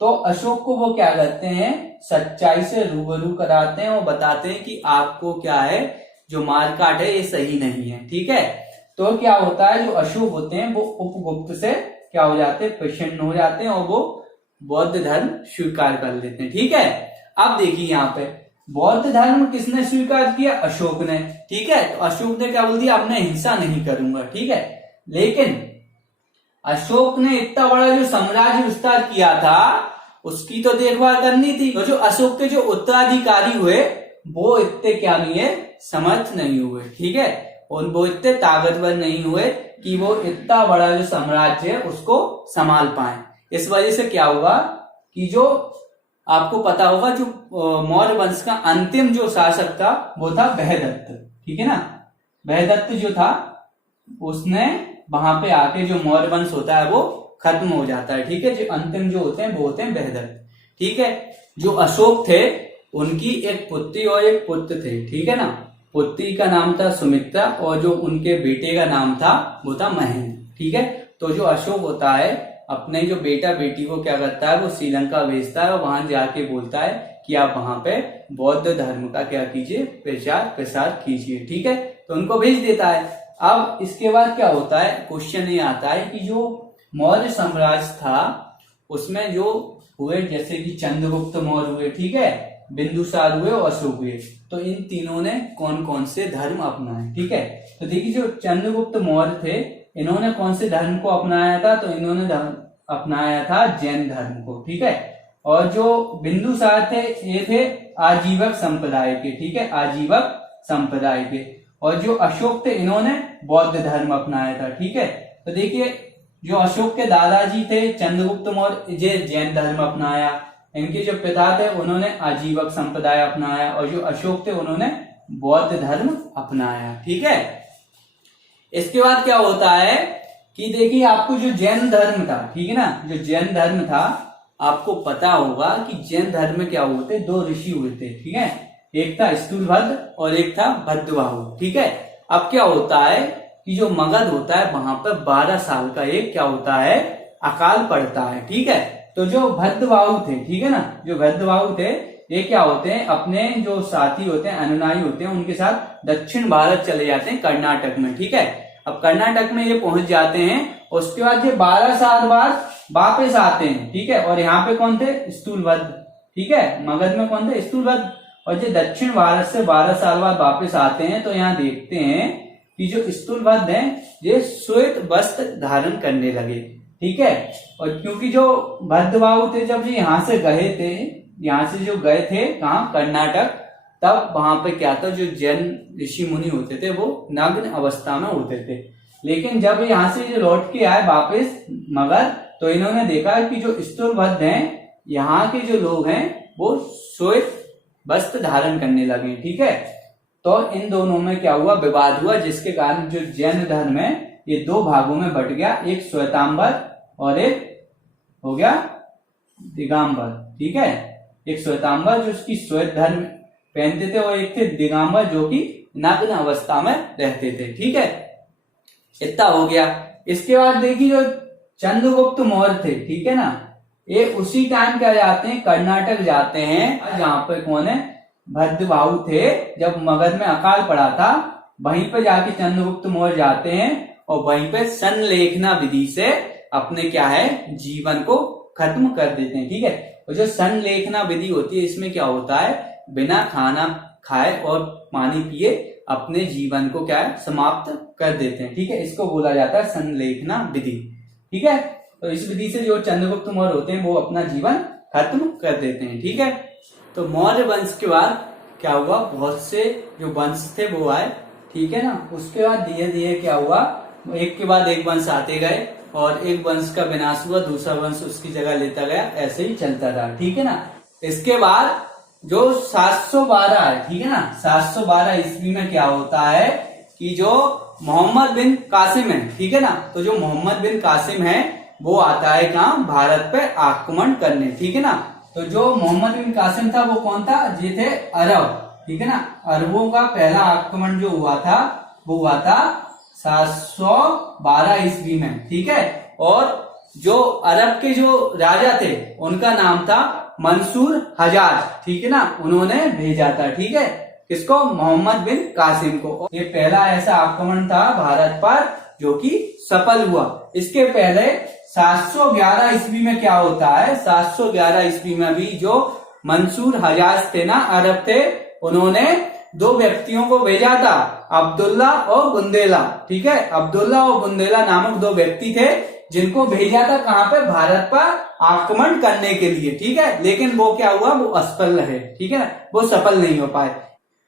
तो अशोक को वो क्या करते हैं, सच्चाई से रूबरू कराते हैं और बताते हैं कि आपको क्या है, जो मारकाट है ये सही नहीं है। ठीक है, तो क्या होता है, जो अशोक होते हैं वो उपगुप्त से क्या हो जाते हैं, प्रसन्न हो जाते हैं और वो बौद्ध धर्म स्वीकार कर लेते हैं। ठीक है, अब देखिए यहाँ पे बौद्ध धर्म किसने स्वीकार किया, अशोक ने। ठीक है, तो अशोक ने क्या बोल दिया, अब मैं हिंसा नहीं करूंगा। ठीक है, लेकिन अशोक ने इतना बड़ा जो साम्राज्य विस्तार किया था उसकी तो देखभाल करनी थी। तो जो अशोक के जो उत्तराधिकारी हुए वो इतने क्या नहीं है, समर्थ नहीं हुए। ठीक है, और वो इतने ताकतवर नहीं हुए कि वो इतना बड़ा जो साम्राज्य है उसको संभाल पाए। इस वजह से क्या हुआ कि जो आपको पता होगा, जो मौर्य वंश का अंतिम जो शासक था वो था बृहदत्त। ठीक है ना, बृहदत्त जो था उसने वहां पे आके जो मौर्य वंश होता है वो खत्म हो जाता है। ठीक है, जो अंतिम जो होते हैं वो होते हैं बृहदत्त। ठीक है, जो अशोक थे उनकी एक पुत्री और एक पुत्र थे। ठीक है ना, पुत्री का नाम था सुमित्रा और जो उनके बेटे का नाम था वो था महेंद्र। ठीक है, तो जो अशोक होता है अपने जो बेटा बेटी को क्या करता है, वो श्रीलंका भेजता है और वहां जाके बोलता है कि आप वहां पे बौद्ध धर्म का क्या कीजिए, प्रचार प्रसार कीजिए। ठीक है, तो उनको भेज देता है। अब इसके बाद क्या होता है, क्वेश्चन ये आता है कि जो मौर्य साम्राज्य था उसमें जो हुए, जैसे कि चंद्रगुप्त मौर्य हुए, ठीक है, बिंदुसार हुए और अशोक हुए, तो इन तीनों ने कौन कौन से धर्म अपनाए। ठीक है, तो देखिए जो चंद्रगुप्त मौर्य थे इन्होंने कौन से धर्म को अपनाया था, तो इन्होंने अपनाया था जैन धर्म को। ठीक है, और जो बिंदुसार थे ये थे आजीवक संप्रदाय के। ठीक है, आजीवक संप्रदाय के। और जो अशोक थे इन्होंने बौद्ध धर्म अपनाया था। ठीक है, तो देखिए जो अशोक के दादाजी थे चंद्रगुप्त मौर्य, ये जैन धर्म अपनाया, इनके जो पिता थे उन्होंने आजीवक संप्रदाय अपनाया और जो अशोक थे उन्होंने बौद्ध धर्म अपनाया। ठीक है, इसके बाद क्या होता है कि देखिए आपको जो जैन धर्म था, ठीक है ना, जो जैन धर्म था आपको पता होगा कि जैन धर्म में क्या हुए थे, दो ऋषि हुए थे। ठीक है, एक था स्थूलभद्र और एक था भद्रबाहु। ठीक है, अब क्या होता है कि जो मगध होता है वहां पर 12 साल का एक क्या होता है, अकाल पड़ता है। ठीक है, तो जो भद्रबाहु थे, ठीक है ना, जो भद्रबाहु थे ये क्या होते हैं, अपने जो साथी होते हैं, अनुयायी होते हैं, उनके साथ दक्षिण भारत चले जाते हैं, कर्नाटक में। ठीक है, अब कर्नाटक में ये पहुंच जाते हैं, उसके बाद ये 12 साल बाद वापस आते हैं। ठीक है, और यहाँ पे कौन थे, स्थूलभद्र। ठीक है, मगध में कौन थे, स्थूलभद्र। और जो दक्षिण भारत से 12 साल बाद वापस आते हैं तो यहाँ देखते हैं कि जो स्थूलभद्र हैं ये श्वेत वस्त्र धारण करने लगे। ठीक है, और क्योंकि जो भद्रबाहु थे जब ये यहाँ से गए थे, यहाँ से जो गए थे कहाँ, कर्नाटक, तब वहां पे क्या था, जो जैन ऋषि मुनि होते थे वो नग्न अवस्था में होते थे। लेकिन जब यहाँ से जो लौट के आए वापस मगध, तो इन्होंने देखा कि जो स्थूलभद्र हैं, यहाँ के जो लोग हैं वो श्वेत वस्त्र धारण करने लगे। ठीक है, तो इन दोनों में क्या हुआ, विवाद हुआ, जिसके कारण जो जैन धर्म है ये दो भागों में बट गया, एक श्वेतांबर और एक हो गया दिगंबर। ठीक है, एक श्वेतांबर जो उसकी श्वेत धर्म पहनते थे और एक थे दिगंबर जो कि नग्न अवस्था में रहते थे। ठीक है, इतना हो गया। इसके बाद देखिए जो चंद्रगुप्त मौर्य थे, ठीक है ना, ये उसी टाइम क्या जाते हैं, कर्नाटक जाते हैं, जहां पे कौन है, भद्रबाहु थे, जब मगध में अकाल पड़ा था वहीं पे जाके चंद्रगुप्त मौर्य जाते हैं और वहीं पे संलेखना विधि से अपने क्या है, जीवन को खत्म कर देते हैं। ठीक है, और जो संलेखना विधि होती है इसमें क्या होता है, बिना खाना खाए और पानी पिए अपने जीवन को क्या है, समाप्त कर देते हैं। ठीक है, इसको बोला जाता है संलेखना विधि। ठीक है, तो इस विधि से जो चंद्रगुप्त मौर्य होते हैं वो अपना जीवन खत्म कर देते हैं। ठीक है, तो मौर्य वंश के बाद क्या हुआ, बहुत से जो वंश थे वो आए। ठीक है ना, उसके बाद धीरे धीरे क्या हुआ, एक के बाद एक वंश आते गए और एक वंश का विनाश हुआ, दूसरा वंश उसकी जगह लेता गया, ऐसे ही चलता रहा। ठीक है ना, इसके बाद जो 712 है, ठीक है ना, 712 ईस्वी में क्या होता है कि जो मोहम्मद बिन कासिम है, ठीक है ना, तो जो मोहम्मद बिन कासिम है वो आता है कहाँ, भारत पे आक्रमण करने। ठीक है ना, तो जो मोहम्मद बिन कासिम था वो कौन था, ये थे अरब। ठीक है ना, अरबों का पहला आक्रमण जो हुआ था वो हुआ था 712 ईस्वी में। ठीक है, और जो अरब के जो राजा थे उनका नाम था मंसूर हजाज, ठीक है ना, उन्होंने भेजा था, ठीक है, किसको, मोहम्मद बिन कासिम को। ये पहला ऐसा आक्रमण था भारत पर जो कि सफल हुआ। इसके पहले 711 ईस्वी में क्या होता है, 711 ईस्वी में भी जो मंसूर हजाज थे ना, अरब थे, उन्होंने दो व्यक्तियों को भेजा था, अब्दुल्ला और बुंदेला, ठीक है, अब्दुल्ला और बुंदेला नामक दो व्यक्ति थे जिनको भेजा था कहां पे, भारत पर आक्रमण करने के लिए, ठीक है, लेकिन वो क्या हुआ, वो असफल रहे, ठीक है, वो सफल नहीं हो पाए।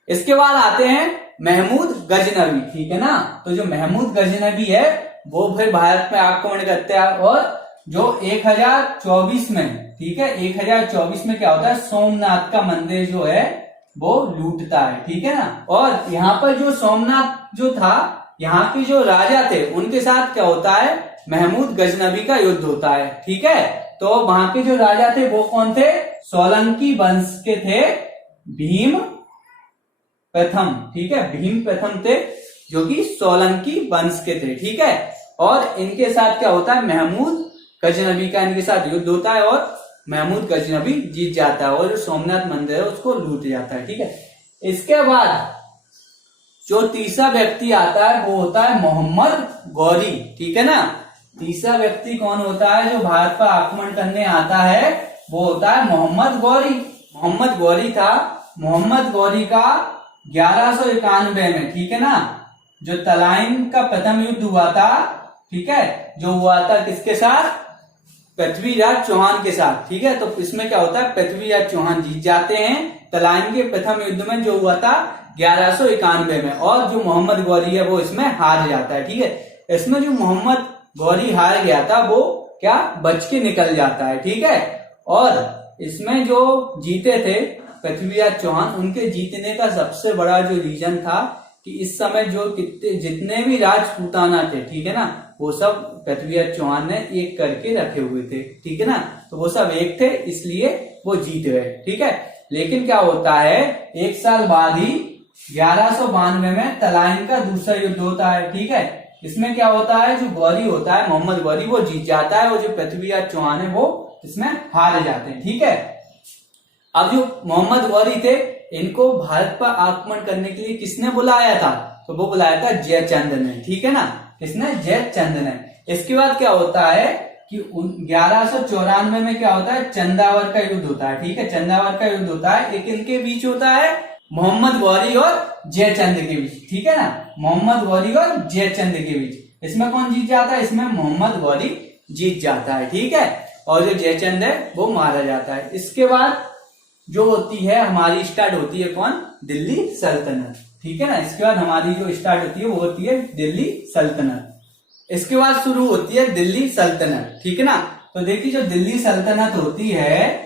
इसके बाद आते हैं महमूद गजनवी, ठीक है ना, तो जो महमूद गजनवी है वो फिर भारत में आक्रमण करते हैं और जो 1024 में, ठीक है, 1024 में क्या होता है, सोमनाथ का मंदिर जो है वो लूटता है, ठीक है ना, और यहाँ पर जो सोमनाथ जो था, यहाँ के जो राजा थे उनके साथ क्या होता है, महमूद गजनवी का युद्ध होता है, ठीक है। तो वहां के जो राजा थे वो कौन थे, सोलंकी वंश के थे भीम प्रथम, ठीक है, भीम प्रथम थे जो कि सोलंकी वंश के थे, ठीक है, और इनके साथ क्या होता है, महमूद गजनवी का इनके साथ युद्ध होता है और महमूद गजनवी जीत जाता है और जो सोमनाथ मंदिर है उसको लूट जाता है, ठीक है। इसके बाद जो तीसरा व्यक्ति आता है वो होता है मोहम्मद गौरी, ठीक है ना, तीसरा व्यक्ति कौन होता है जो भारत पर आक्रमण करने आता है, वो होता है मोहम्मद गौरी। मोहम्मद गौरी था, मोहम्मद गौरी का 1191 में, ठीक है ना, जो तलाइन का प्रथम युद्ध हुआ था, ठीक है, जो हुआ था किसके साथ, पृथ्वीराज चौहान के साथ, ठीक है, तो इसमें क्या होता है, पृथ्वीराज चौहान जीत जाते हैं तलाइन के प्रथम युद्ध में जो हुआ था 1191 में, और जो मोहम्मद गौरी है वो इसमें हार जाता है, ठीक है। इसमें जो मोहम्मद गौरी हार गया था वो क्या, बच के निकल जाता है, ठीक है, और इसमें जो जीते थे पृथ्वीराज चौहान, उनके जीतने का सबसे बड़ा जो रीजन था कि इस समय जो जितने भी राजपूताना थे, ठीक है ना, वो सब पृथ्वीराज चौहान ने एक करके रखे हुए थे, ठीक है ना, तो वो सब एक थे इसलिए वो जीत गए, ठीक है। लेकिन क्या होता है, एक साल बाद ही 1192 में तलाइन का दूसरा युद्ध होता है, ठीक है, इसमें क्या होता है, जो गौरी होता है, मोहम्मद गौरी, वो जीत जाता है और जो पृथ्वीराज चौहान है वो इसमें हार जाते हैं, ठीक है। अब जो मोहम्मद गौरी थे इनको भारत पर आक्रमण करने के लिए किसने बुलाया था, तो वो बुलाया था जयचंद ने, ठीक है ना, किसने, जयचंद ने। इसके बाद क्या होता है कि 1194 में क्या होता है, चंदावर का युद्ध होता है, ठीक है, चंदावर का युद्ध होता है, एक इनके बीच होता है मोहम्मद गौरी और जयचंद के बीच, ठीक है ना, मोहम्मद गौरी और जयचंद के बीच। इसमें कौन जीत जाता है, इसमें मोहम्मद गौरी जीत जाता है, ठीक है, और जो जयचंद है वो मारा जाता है। इसके बाद जो होती है हमारी स्टार्ट होती है कौन, दिल्ली सल्तनत, ठीक है ना, इसके बाद हमारी जो स्टार्ट होती है वो होती है दिल्ली सल्तनत। इसके बाद शुरू होती है दिल्ली सल्तनत, ठीक है ना, तो देखिए जो दिल्ली सल्तनत होती है,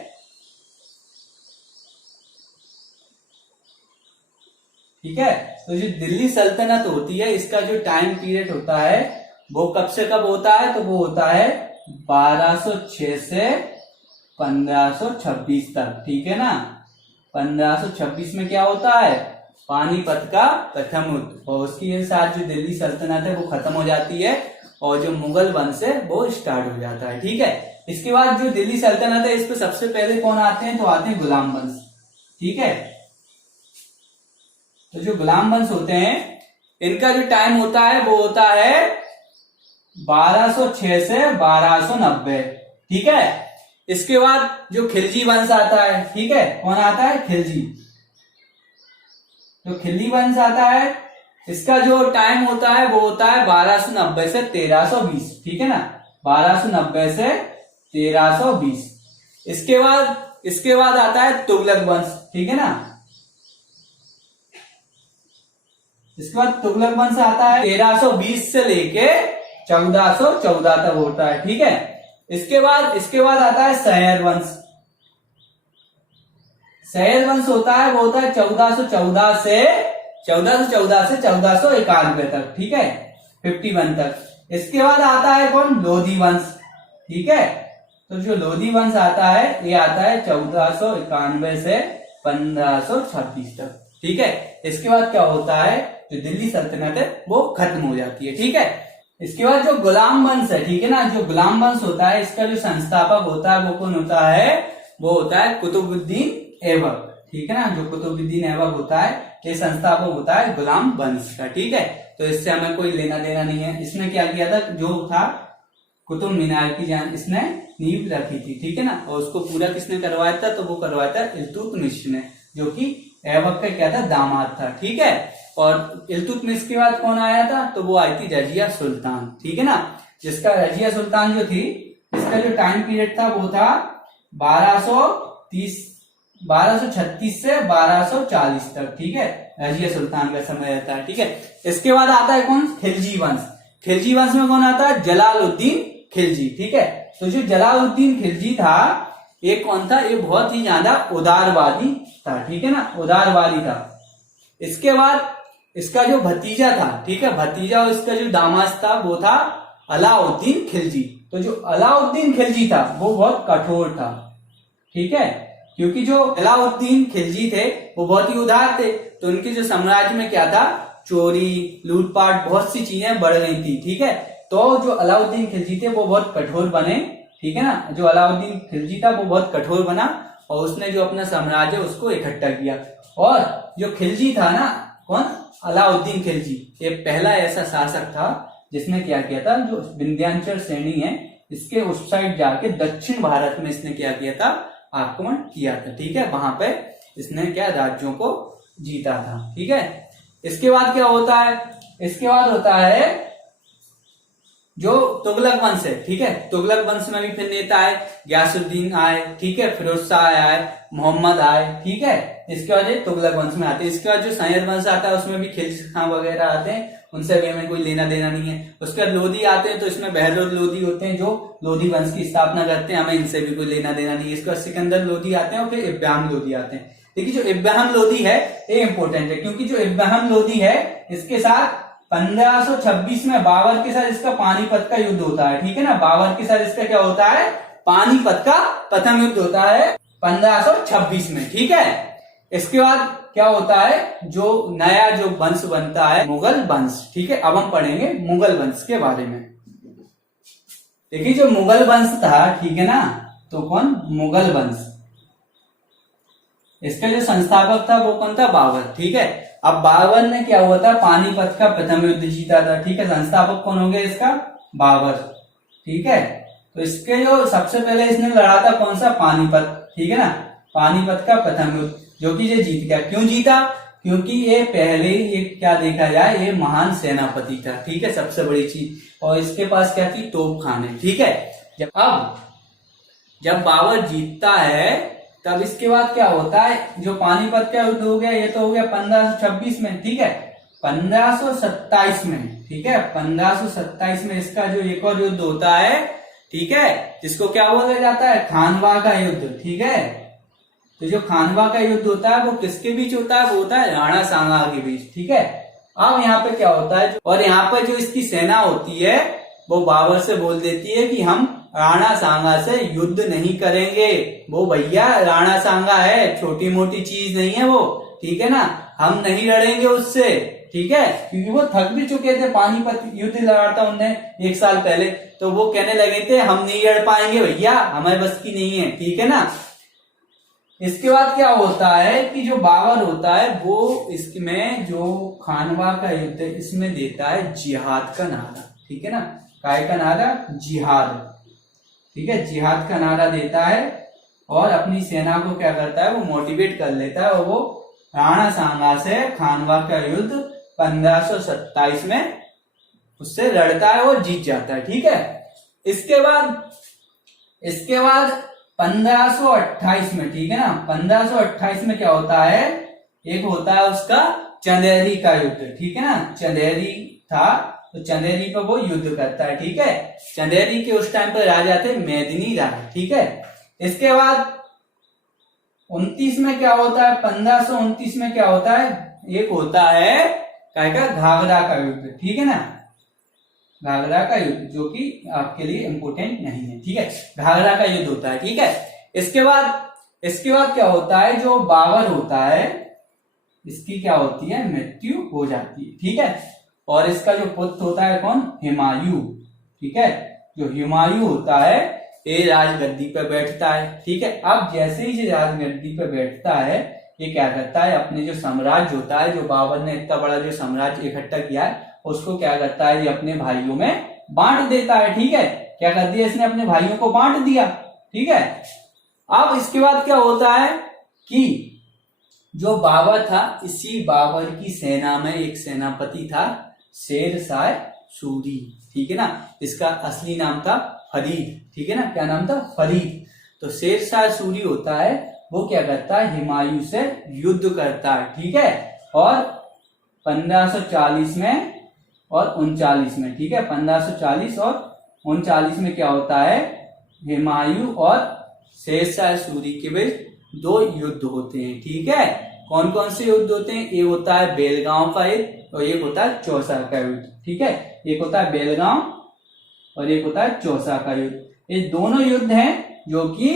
ठीक है, तो जो दिल्ली सल्तनत होती है इसका जो टाइम पीरियड होता है वो कब से कब होता है, तो वो होता है 1206 से 1526 तक, ठीक है ना। 1526 में क्या होता है, पानीपत का प्रथम युद्ध, और उसके साथ जो दिल्ली सल्तनत है वो खत्म हो जाती है और जो मुगल वंश है वो स्टार्ट हो जाता है, ठीक है। इसके बाद जो दिल्ली सल्तनत है इस पे सबसे पहले कौन आते हैं, तो आते हैं गुलाम वंश, ठीक है। तो जो गुलाम वंश होते हैं इनका जो टाइम होता है वो होता है 1206 से 1290, ठीक है। इसके बाद जो खिलजी वंश आता है, ठीक है, कौन आता है, खिलजी, जो खिलजी वंश आता है इसका जो टाइम होता है वो होता है 1290 से 1320, ठीक है ना, 1290 से 1320। इसके बाद आता है तुगलक वंश, ठीक है ना, इसके बाद तुगलक वंश आता है 1320 से लेके 1414 तक होता है, ठीक है। इसके बाद आता है सैयद वंश। सैयद वंश होता है वो होता है 1414 से 1491 तक, ठीक है, 51 तक। इसके बाद आता है कौन, लोधी वंश, ठीक है, तो जो लोधी वंश आता है ये आता है 1491 से 1526 तक, ठीक है। इसके बाद क्या होता है, जो दिल्ली सल्तनत है वो खत्म हो जाती है, ठीक है। इसके बाद जो गुलाम वंश है, ठीक है ना, जो गुलाम वंश होता है इसका जो संस्थापक होता है वो कौन होता है, वो होता है कुतुबुद्दीन ऐबक, ठीक है ना। जो कुतुबुद्दीन ऐबक होता है ये संस्थापक होता है गुलाम वंश का, ठीक है। तो इससे हमें कोई लेना देना नहीं है। इसने क्या किया था, जो था कुतुब मीनार की जान इसने नींव रखी थी, ठीक है ना। और उसको पूरा किसने करवाया था, तो वो करवाया था इल्तुतमिश ने, जो कि ऐबक का क्या था, दामाद था, ठीक है। और इल्तुतमिश के बाद कौन आया था, तो वो आई थी रजिया सुल्तान, ठीक है ना। जिसका रजिया सुल्तान जो थी, इसका जो टाइम पीरियड था वो था 1236 से 1240 तक, ठीक है। रजिया सुल्तान का समय रहता है, ठीक है। इसके बाद आता है कौन, खिलजी वंश। खिलजी वंश में कौन आता है, जलालुद्दीन खिलजी, ठीक है। तो जो जलालुद्दीन खिलजी था ये कौन था, ये बहुत ही ज्यादा उदारवादी था, ठीक है ना, उदारवादी था। इसके बाद इसका जो भतीजा था, ठीक है, भतीजा और इसका जो दामाद था वो था अलाउद्दीन खिलजी। तो जो अलाउद्दीन खिलजी था वो बहुत कठोर था, ठीक है, क्योंकि जो अलाउद्दीन खिलजी थे वो बहुत ही उदार थे। तो उनके जो साम्राज्य में क्या था, चोरी लूटपाट बहुत सी चीजें बढ़ गई थी, ठीक है। तो जो अलाउद्दीन खिलजी थे वो बहुत कठोर बने, ठीक है ना। जो अलाउद्दीन खिलजी था वो बहुत कठोर बना और उसने जो अपना साम्राज्य उसको इकट्ठा किया। और जो खिलजी था ना, कौन, अलाउद्दीन खिलजी, ये पहला ऐसा शासक था जिसने क्या किया था, जो विंध्याचल श्रेणी है इसके उस साइड जाके दक्षिण भारत में इसने क्या किया था, आक्रमण किया था, ठीक है। वहां पे इसने क्या राज्यों को जीता था, ठीक है। इसके बाद क्या होता है, इसके बाद होता है जो तुगलक वंश है, ठीक है। तुगलक वंश में भी फिर नेता आए, गयासुद्दीन आए, ठीक है, फिरोज शाह आए, मोहम्मद आए, ठीक है। इसके बाद ये तुगलक वंश में आते हैं। इसके बाद जो सैयद वंश आता है उसमें भी खिलजी खां वगैरह आते हैं, उनसे भी हमें कोई लेना देना नहीं है। उसके बाद लोधी आते हैं, तो इसमें बहलोद लोधी होते हैं जो लोधी वंश की स्थापना करते हैं, हमें इनसे भी कोई लेना देना नहीं है। इसके बाद सिकंदर लोधी आते हैं और फिर इब्राहिम लोधी आते हैं। देखिए जो इब्राहिम लोधी है ये इंपॉर्टेंट है, क्योंकि जो इब्राहिम लोधी है इसके साथ 1526 में बाबर के साथ इसका पानीपत का युद्ध होता है, ठीक है ना। बाबर के साथ इसका क्या होता है, पानीपत का प्रथम युद्ध होता है 1526 में, ठीक है। इसके बाद क्या होता है, जो नया जो वंश बनता है मुगल वंश, ठीक है। अब हम पढ़ेंगे मुगल वंश के बारे में। देखिए जो मुगल वंश था, ठीक है ना, तो कौन, मुगल वंश, इसका जो संस्थापक था वो कौन था, बाबर, ठीक है। अब बाबर ने क्या हुआ था, पानीपत का प्रथम युद्ध जीता था, ठीक है। संस्थापक कौन हो गया इसका, बाबर, ठीक है। तो इसके जो सबसे पहले इसने लड़ा था कौन सा, पानीपत, ठीक है ना, पानीपत का प्रथम युद्ध, जो कि ये जीत गया। क्यों जीता, क्योंकि ये पहले ये क्या देखा जाए, ये महान सेनापति था, ठीक है, सबसे बड़ी चीज। और इसके पास क्या थी, तोपखाने, ठीक है। जब बाबर जीतता है तब इसके बाद क्या होता है, जो पानीपत का युद्ध हो गया ये तो हो गया 1526 में, ठीक है। 1527 में, ठीक है, 1527 में इसका जो एक और युद्ध होता है, ठीक है, जिसको क्या बोला जाता है, खानवा का युद्ध, ठीक है। तो जो खानवा का युद्ध होता है वो किसके बीच होता है, वो होता है राणा सांगा के बीच, ठीक है। अब यहाँ पे क्या होता है, और यहाँ पे जो इसकी सेना होती है वो बाबर से बोल देती है कि हम राणा सांगा से युद्ध नहीं करेंगे, वो भैया राणा सांगा है, छोटी मोटी चीज नहीं है वो, ठीक है ना, हम नहीं लड़ेंगे उससे, ठीक है। क्योंकि वो थक भी चुके थे, पानीपत युद्ध लड़ा था उन्होंने 1 साल पहले, तो वो कहने लगे थे हम नहीं लड़ पाएंगे भैया, हमारे बस की नहीं है, ठीक है ना। इसके बाद क्या होता है कि जो बाबर होता है वो इसमें जो खानवा का युद्ध है इसमें देता है जिहाद का नारा, ठीक है ना, काय का नारा, जिहाद, ठीक है, जिहाद का नारा देता है और अपनी सेना को क्या करता है, वो मोटिवेट कर लेता है और वो राणा सांगा से खानवा का युद्ध 1527 में उससे लड़ता है और जीत जाता है, ठीक है। इसके बाद 1528 में, ठीक है ना, 1528 में क्या होता है, एक होता है उसका चंदेरी का युद्ध, ठीक है ना। चंदेरी था तो चंदेरी पर वो युद्ध करता है, ठीक है। चंदेरी के उस टाइम पर राजा थे मेदिनी राय, ठीक है। इसके बाद 29 में क्या होता है, 1529 में क्या होता है, एक होता है काय का, घाघरा का युद्ध, ठीक है ना, घाघरा का युद्ध, जो कि आपके लिए इंपोर्टेंट नहीं है, ठीक है। घाघरा का युद्ध होता है, ठीक है। इसके बाद क्या होता है, जो बाबर होता है इसकी क्या होती है, मृत्यु हो जाती है, ठीक है। और इसका जो पुत्र होता है कौन, हुमायूं। ठीक है, जो हुमायूं होता है ये राजगद्दी पे बैठता है। ठीक है, अब जैसे ही ये राजगद्दी पे बैठता है ये क्या करता है, अपने जो साम्राज्य होता है, जो बाबर ने इतना बड़ा जो साम्राज्य इकट्ठा किया है उसको क्या करता है, ये अपने भाइयों में बांट देता है। ठीक है, क्या कर दिया इसने, अपने भाइयों को बांट दिया। ठीक है, अब इसके बाद क्या होता है कि जो बाबर था, इसी बाबर की सेना में एक सेनापति था शेरशाह सूरी। ठीक है ना, इसका असली नाम था फरीद। ठीक है ना, क्या नाम था, फरीद। तो शेरशाह सूरी होता है वो क्या करता है, हुमायूं से युद्ध करता है। ठीक है, और 1540 में और 39 में, ठीक है, 1540 और 39 में क्या होता है, हुमायूं और शेरशाह सूरी के बीच 2 युद्ध होते हैं। ठीक है, कौन कौन से युद्ध होते हैं, एक होता है बेलगांव का युद्ध और एक होता है चौसा का युद्ध। ठीक है, एक होता है बेलगांव और एक होता है चौसा का युद्ध। ये दोनों युद्ध हैं जो कि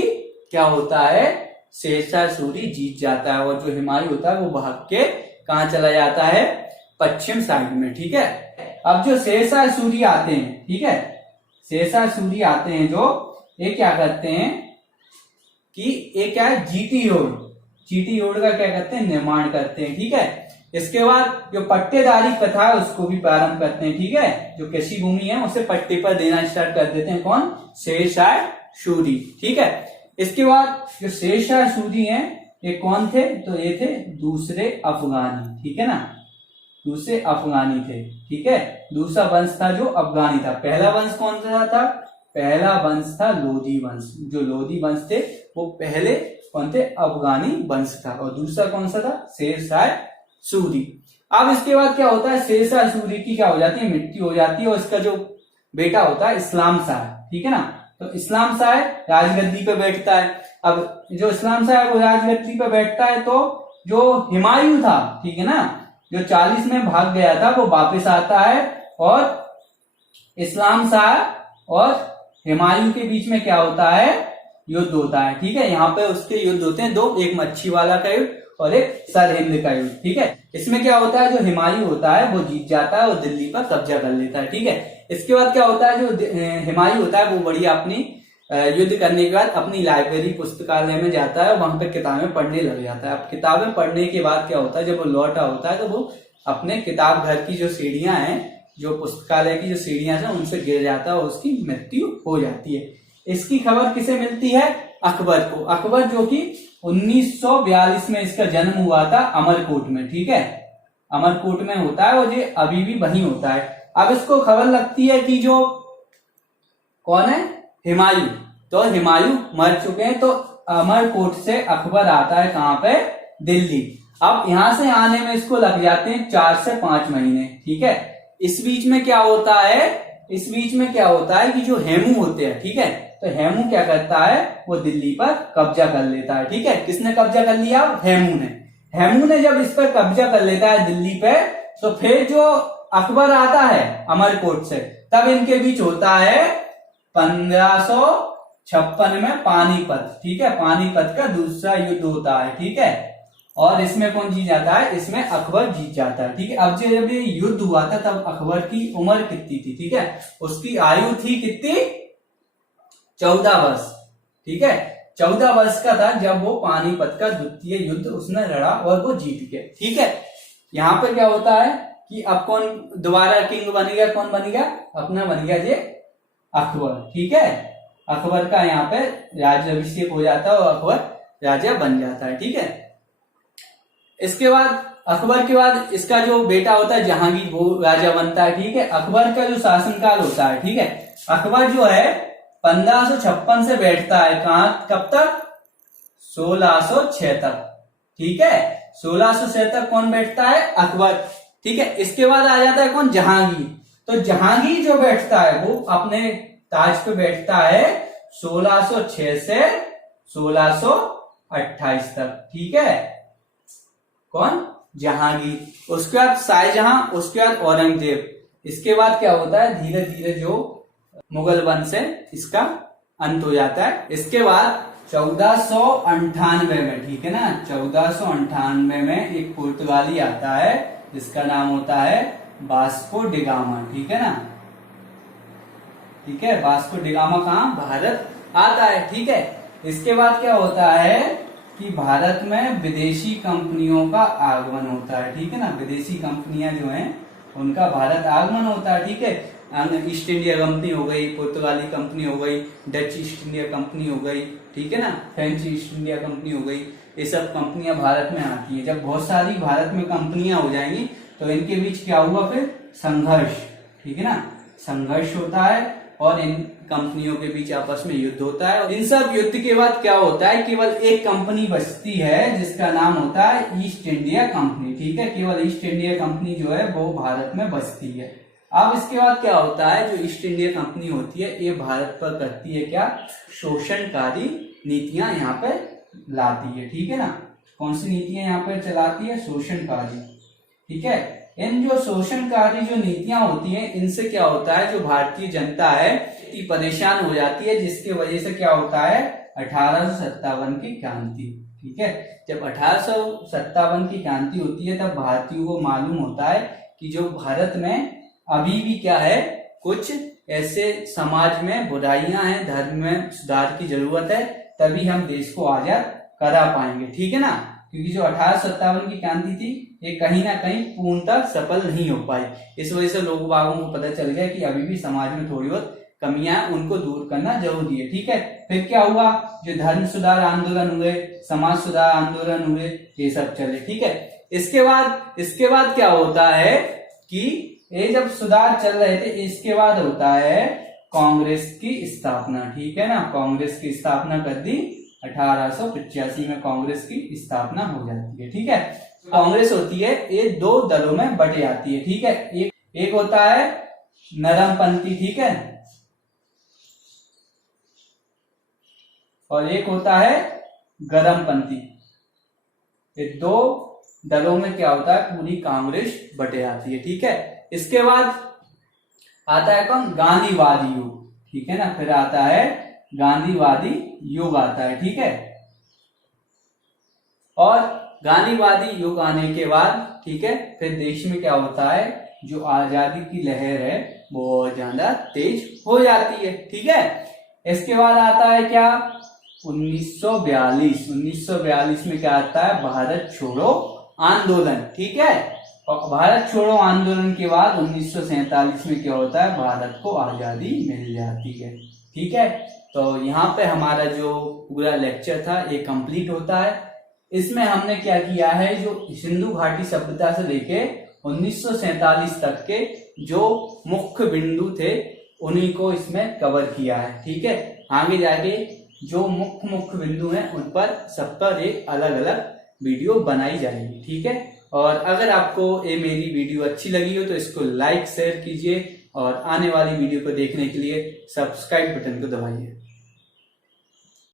क्या होता है, शेरशाह सूरी जीत जाता है और जो हुमायूं होता है वो भाग के कहां चला जाता है, पश्चिम साइड में। ठीक है, अब जो शेरशाह सूरी आते हैं, ठीक है, शेरशाह सूरी आते हैं जो, ये क्या करते हैं कि ये क्या है, जीटी रोड का क्या करते हैं, निर्माण करते हैं। ठीक है, इसके बाद जो पट्टेदारी प्रथा है उसको भी प्रारंभ करते हैं। ठीक है, जो कृषि भूमि है उसे पट्टे पर देना स्टार्ट कर देते हैं, कौन, शेरशाह सूरी। ठीक है, इसके बाद जो शेरशाह सूरी हैं ये कौन थे, तो ये थे दूसरे अफगानी। ठीक है ना, दूसरे अफगानी थे। ठीक है, दूसरा वंश था जो अफगानी था। पहला वंश कौन सा था, पहला वंश था लोधी वंश। जो लोधी वंश थे वो पहले कौन थे, अफगानी वंश था। और दूसरा कौन सा था, शेरशाह सूरी। अब इसके बाद क्या होता है, शेरशाह सूरी की क्या हो जाती है, मृत्यु हो जाती है और इसका जो बेटा होता है इस्लाम शाह। ठीक है ना, तो इस्लाम शाह राजगद्दी पे बैठता है। अब जो इस्लाम शाह वो राजगद्दी पे बैठता है तो जो हुमायूं था, ठीक है ना, जो 40 में भाग गया था वो वापस आता है और इस्लाम शाह और हुमायूं के बीच में क्या होता है, युद्ध होता है। ठीक है, यहाँ पे उसके युद्ध होते हैं 2, एक मच्छी वाला का युद्ध और एक सरहिंद का युद्ध। ठीक है, इसमें क्या होता है, जो हुमायूं होता है वो जीत जाता है और दिल्ली पर कब्जा कर लेता है। ठीक है, इसके बाद क्या होता है, जो हुमायूं होता है वो बढ़िया अपनी युद्ध करने के बाद अपनी लाइब्रेरी पुस्तकालय में जाता है, वहां पे किताबें पढ़ने लग जाता है। अब किताबें पढ़ने के बाद क्या होता है, जब वो लौटा होता है तो वो अपने किताब घर की जो सीढ़ियां हैं, जो पुस्तकालय की जो सीढ़ियां हैं उनसे गिर जाता है और उसकी मृत्यु हो जाती है। इसकी खबर किसे मिलती है, अकबर को। अकबर जो कि 1942 में इसका जन्म हुआ था अमरकोट में। ठीक है, अमरकोट में होता है और ये अभी भी वहीं होता है। अब इसको खबर लगती है कि जो कौन है, हुमायूं, तो हुमायूं मर चुके हैं। तो अमरकोट से अकबर आता है कहां पे, दिल्ली। अब यहां से आने में इसको लग जाते हैं 4 से 5 महीने। ठीक है, इस बीच में क्या होता है कि जो हेमू होते हैं, ठीक है, तो हेमू क्या करता है, वो दिल्ली पर कब्जा कर लेता है। ठीक है, किसने कब्जा कर लिया, हेमू ने जब इस पर कब्जा कर लेता है दिल्ली पे, तो फिर जो अकबर आता है अमरकोट से, तब इनके बीच होता है 1556 में पानीपत। ठीक है, पानीपत का दूसरा युद्ध होता है। ठीक है, और इसमें कौन जीत जाता है, इसमें अकबर जीत जाता है। ठीक है, अब जब ये युद्ध हुआ था तब अकबर की उम्र कितनी थी, ठीक है, उसकी आयु थी कितनी, 14 वर्ष। ठीक है, 14 वर्ष का था जब वो पानीपत का द्वितीय युद्ध उसने लड़ा और वो जीत गए। ठीक है, यहाँ पे क्या होता है कि अब कौन दोबारा किंग बन गया, कौन बन गया, अपना बन गया ये अकबर। ठीक है, अकबर का यहाँ पे राज्याभिषेक हो जाता है और अकबर राजा बन जाता है। ठीक है, इसके बाद अकबर के बाद इसका जो बेटा होता है जहांगीर, वो राजा बनता है। ठीक है, अकबर का जो शासनकाल होता है, ठीक है, अकबर जो है 1556 से बैठता है कहां, कब तक, 1606 तक। ठीक है, 1606 तक कौन बैठता है, अकबर। ठीक है, इसके बाद आ जाता है कौन, जहांगीर। तो जहांगीर जो बैठता है वो अपने ताज पे बैठता है 1606 से 1628 तक। ठीक है, कौन, जहांगीर। उसके बाद शाहजहां, उसके बाद औरंगजेब। इसके बाद क्या होता है, धीरे धीरे जो मुगल वंश है इसका अंत हो जाता है। इसके बाद 1498 में, ठीक है ना, 1498 में एक पुर्तगाली आता है जिसका नाम होता है वास्को डिगामा, ठीक है ना, ठीक है। वास्को डिगामा कहाँ, भारत आता है, ठीक है। इसके बाद क्या होता है कि भारत में विदेशी कंपनियों का आगमन होता है, ठीक है ना। विदेशी कंपनियां जो हैं उनका भारत आगमन होता है, ठीक है। ईस्ट इंडिया कंपनी हो गई, पुर्तगाली कंपनी हो गई, डच ईस्ट इंडिया कंपनी हो गई, ठीक है ना, फ्रेंच ईस्ट इंडिया कंपनी हो गई, ये सब कंपनियां भारत में आती है। जब बहुत सारी भारत में कंपनियां हो जाएंगी तो इनके बीच क्या हुआ, फिर संघर्ष, ठीक है ना, संघर्ष होता है और इन कंपनियों के बीच आपस में युद्ध होता है। और इन सब युद्ध के बाद क्या होता है, केवल एक कंपनी बचती है जिसका नाम होता है ईस्ट इंडिया कंपनी, ठीक है। केवल ईस्ट इंडिया कंपनी जो है वो भारत में बचती है। अब इसके बाद क्या होता है, जो ईस्ट इंडिया कंपनी होती है ये भारत पर करती है क्या, शोषणकारी नीतियां यहाँ पे लाती है, ठीक है ना। कौन सी नीतियां यहाँ पे चलाती है, शोषणकारी, ठीक है। इन जो शोषणकारी जो नीतियां होती हैं इनसे क्या होता है, जो भारतीय जनता है इतनी परेशान हो जाती है, जिसकी वजह से क्या होता है 1857 की क्रांति, ठीक है। जब 1857 की क्रांति होती है तब भारतीयों को मालूम होता है कि जो भारत में अभी भी क्या है, कुछ ऐसे समाज में बुराइयां हैं, धर्म में सुधार की जरूरत है, तभी हम देश को आजाद करा पाएंगे, ठीक है ना। क्योंकि जो 1857 की क्रांति थी ये कहीं ना कहीं पूर्णतः सफल नहीं हो पाई। इस वजह से लोगों बागों को पता चल गया कि अभी भी समाज में थोड़ी बहुत कमियां हैं, उनको दूर करना जरूरी है, ठीक है। फिर क्या हुआ, जो धर्म सुधार आंदोलन हुए, समाज सुधार आंदोलन हुए, ये सब चले, ठीक है। इसके बाद क्या होता है कि ये जब सुधार चल रहे थे, इसके बाद होता है कांग्रेस की स्थापना, ठीक है ना। कांग्रेस की स्थापना कर दी 1885 में, कांग्रेस की स्थापना हो जाती है, ठीक है। कांग्रेस होती है ये दो दलों में बट जाती है, ठीक है। एक होता है नरमपंथी, ठीक है, और एक होता है गरमपंथी। ये दो दलों में क्या होता है, पूरी कांग्रेस बट जाती है, ठीक है। इसके बाद आता है कौन, गांधीवादी युग, ठीक है ना। फिर आता है गांधीवादी युग आता है, ठीक है। और गांधीवादी युग आने के बाद, ठीक है, फिर देश में क्या होता है, जो आजादी की लहर है वो ज्यादा तेज हो जाती है, ठीक है। इसके बाद आता है क्या, 1942 में क्या आता है, भारत छोड़ो आंदोलन, ठीक है। और भारत छोड़ो आंदोलन के बाद 1947 में क्या होता है, भारत को आजादी मिल जाती है, ठीक है। तो यहाँ पे हमारा जो पूरा लेक्चर था ये कंप्लीट होता है। इसमें हमने क्या किया है, जो सिंधु घाटी सभ्यता से लेके 1947 तक के जो मुख्य बिंदु थे उन्हीं को इसमें कवर किया है, ठीक है। आगे जाके जो मुख्य बिंदु हैं उन पर सब पर एक अलग अलग वीडियो बनाई जाएगी, ठीक है। और अगर आपको ये मेरी वीडियो अच्छी लगी हो तो इसको लाइक शेयर कीजिए और आने वाली वीडियो को देखने के लिए सब्सक्राइब बटन को दबाइए।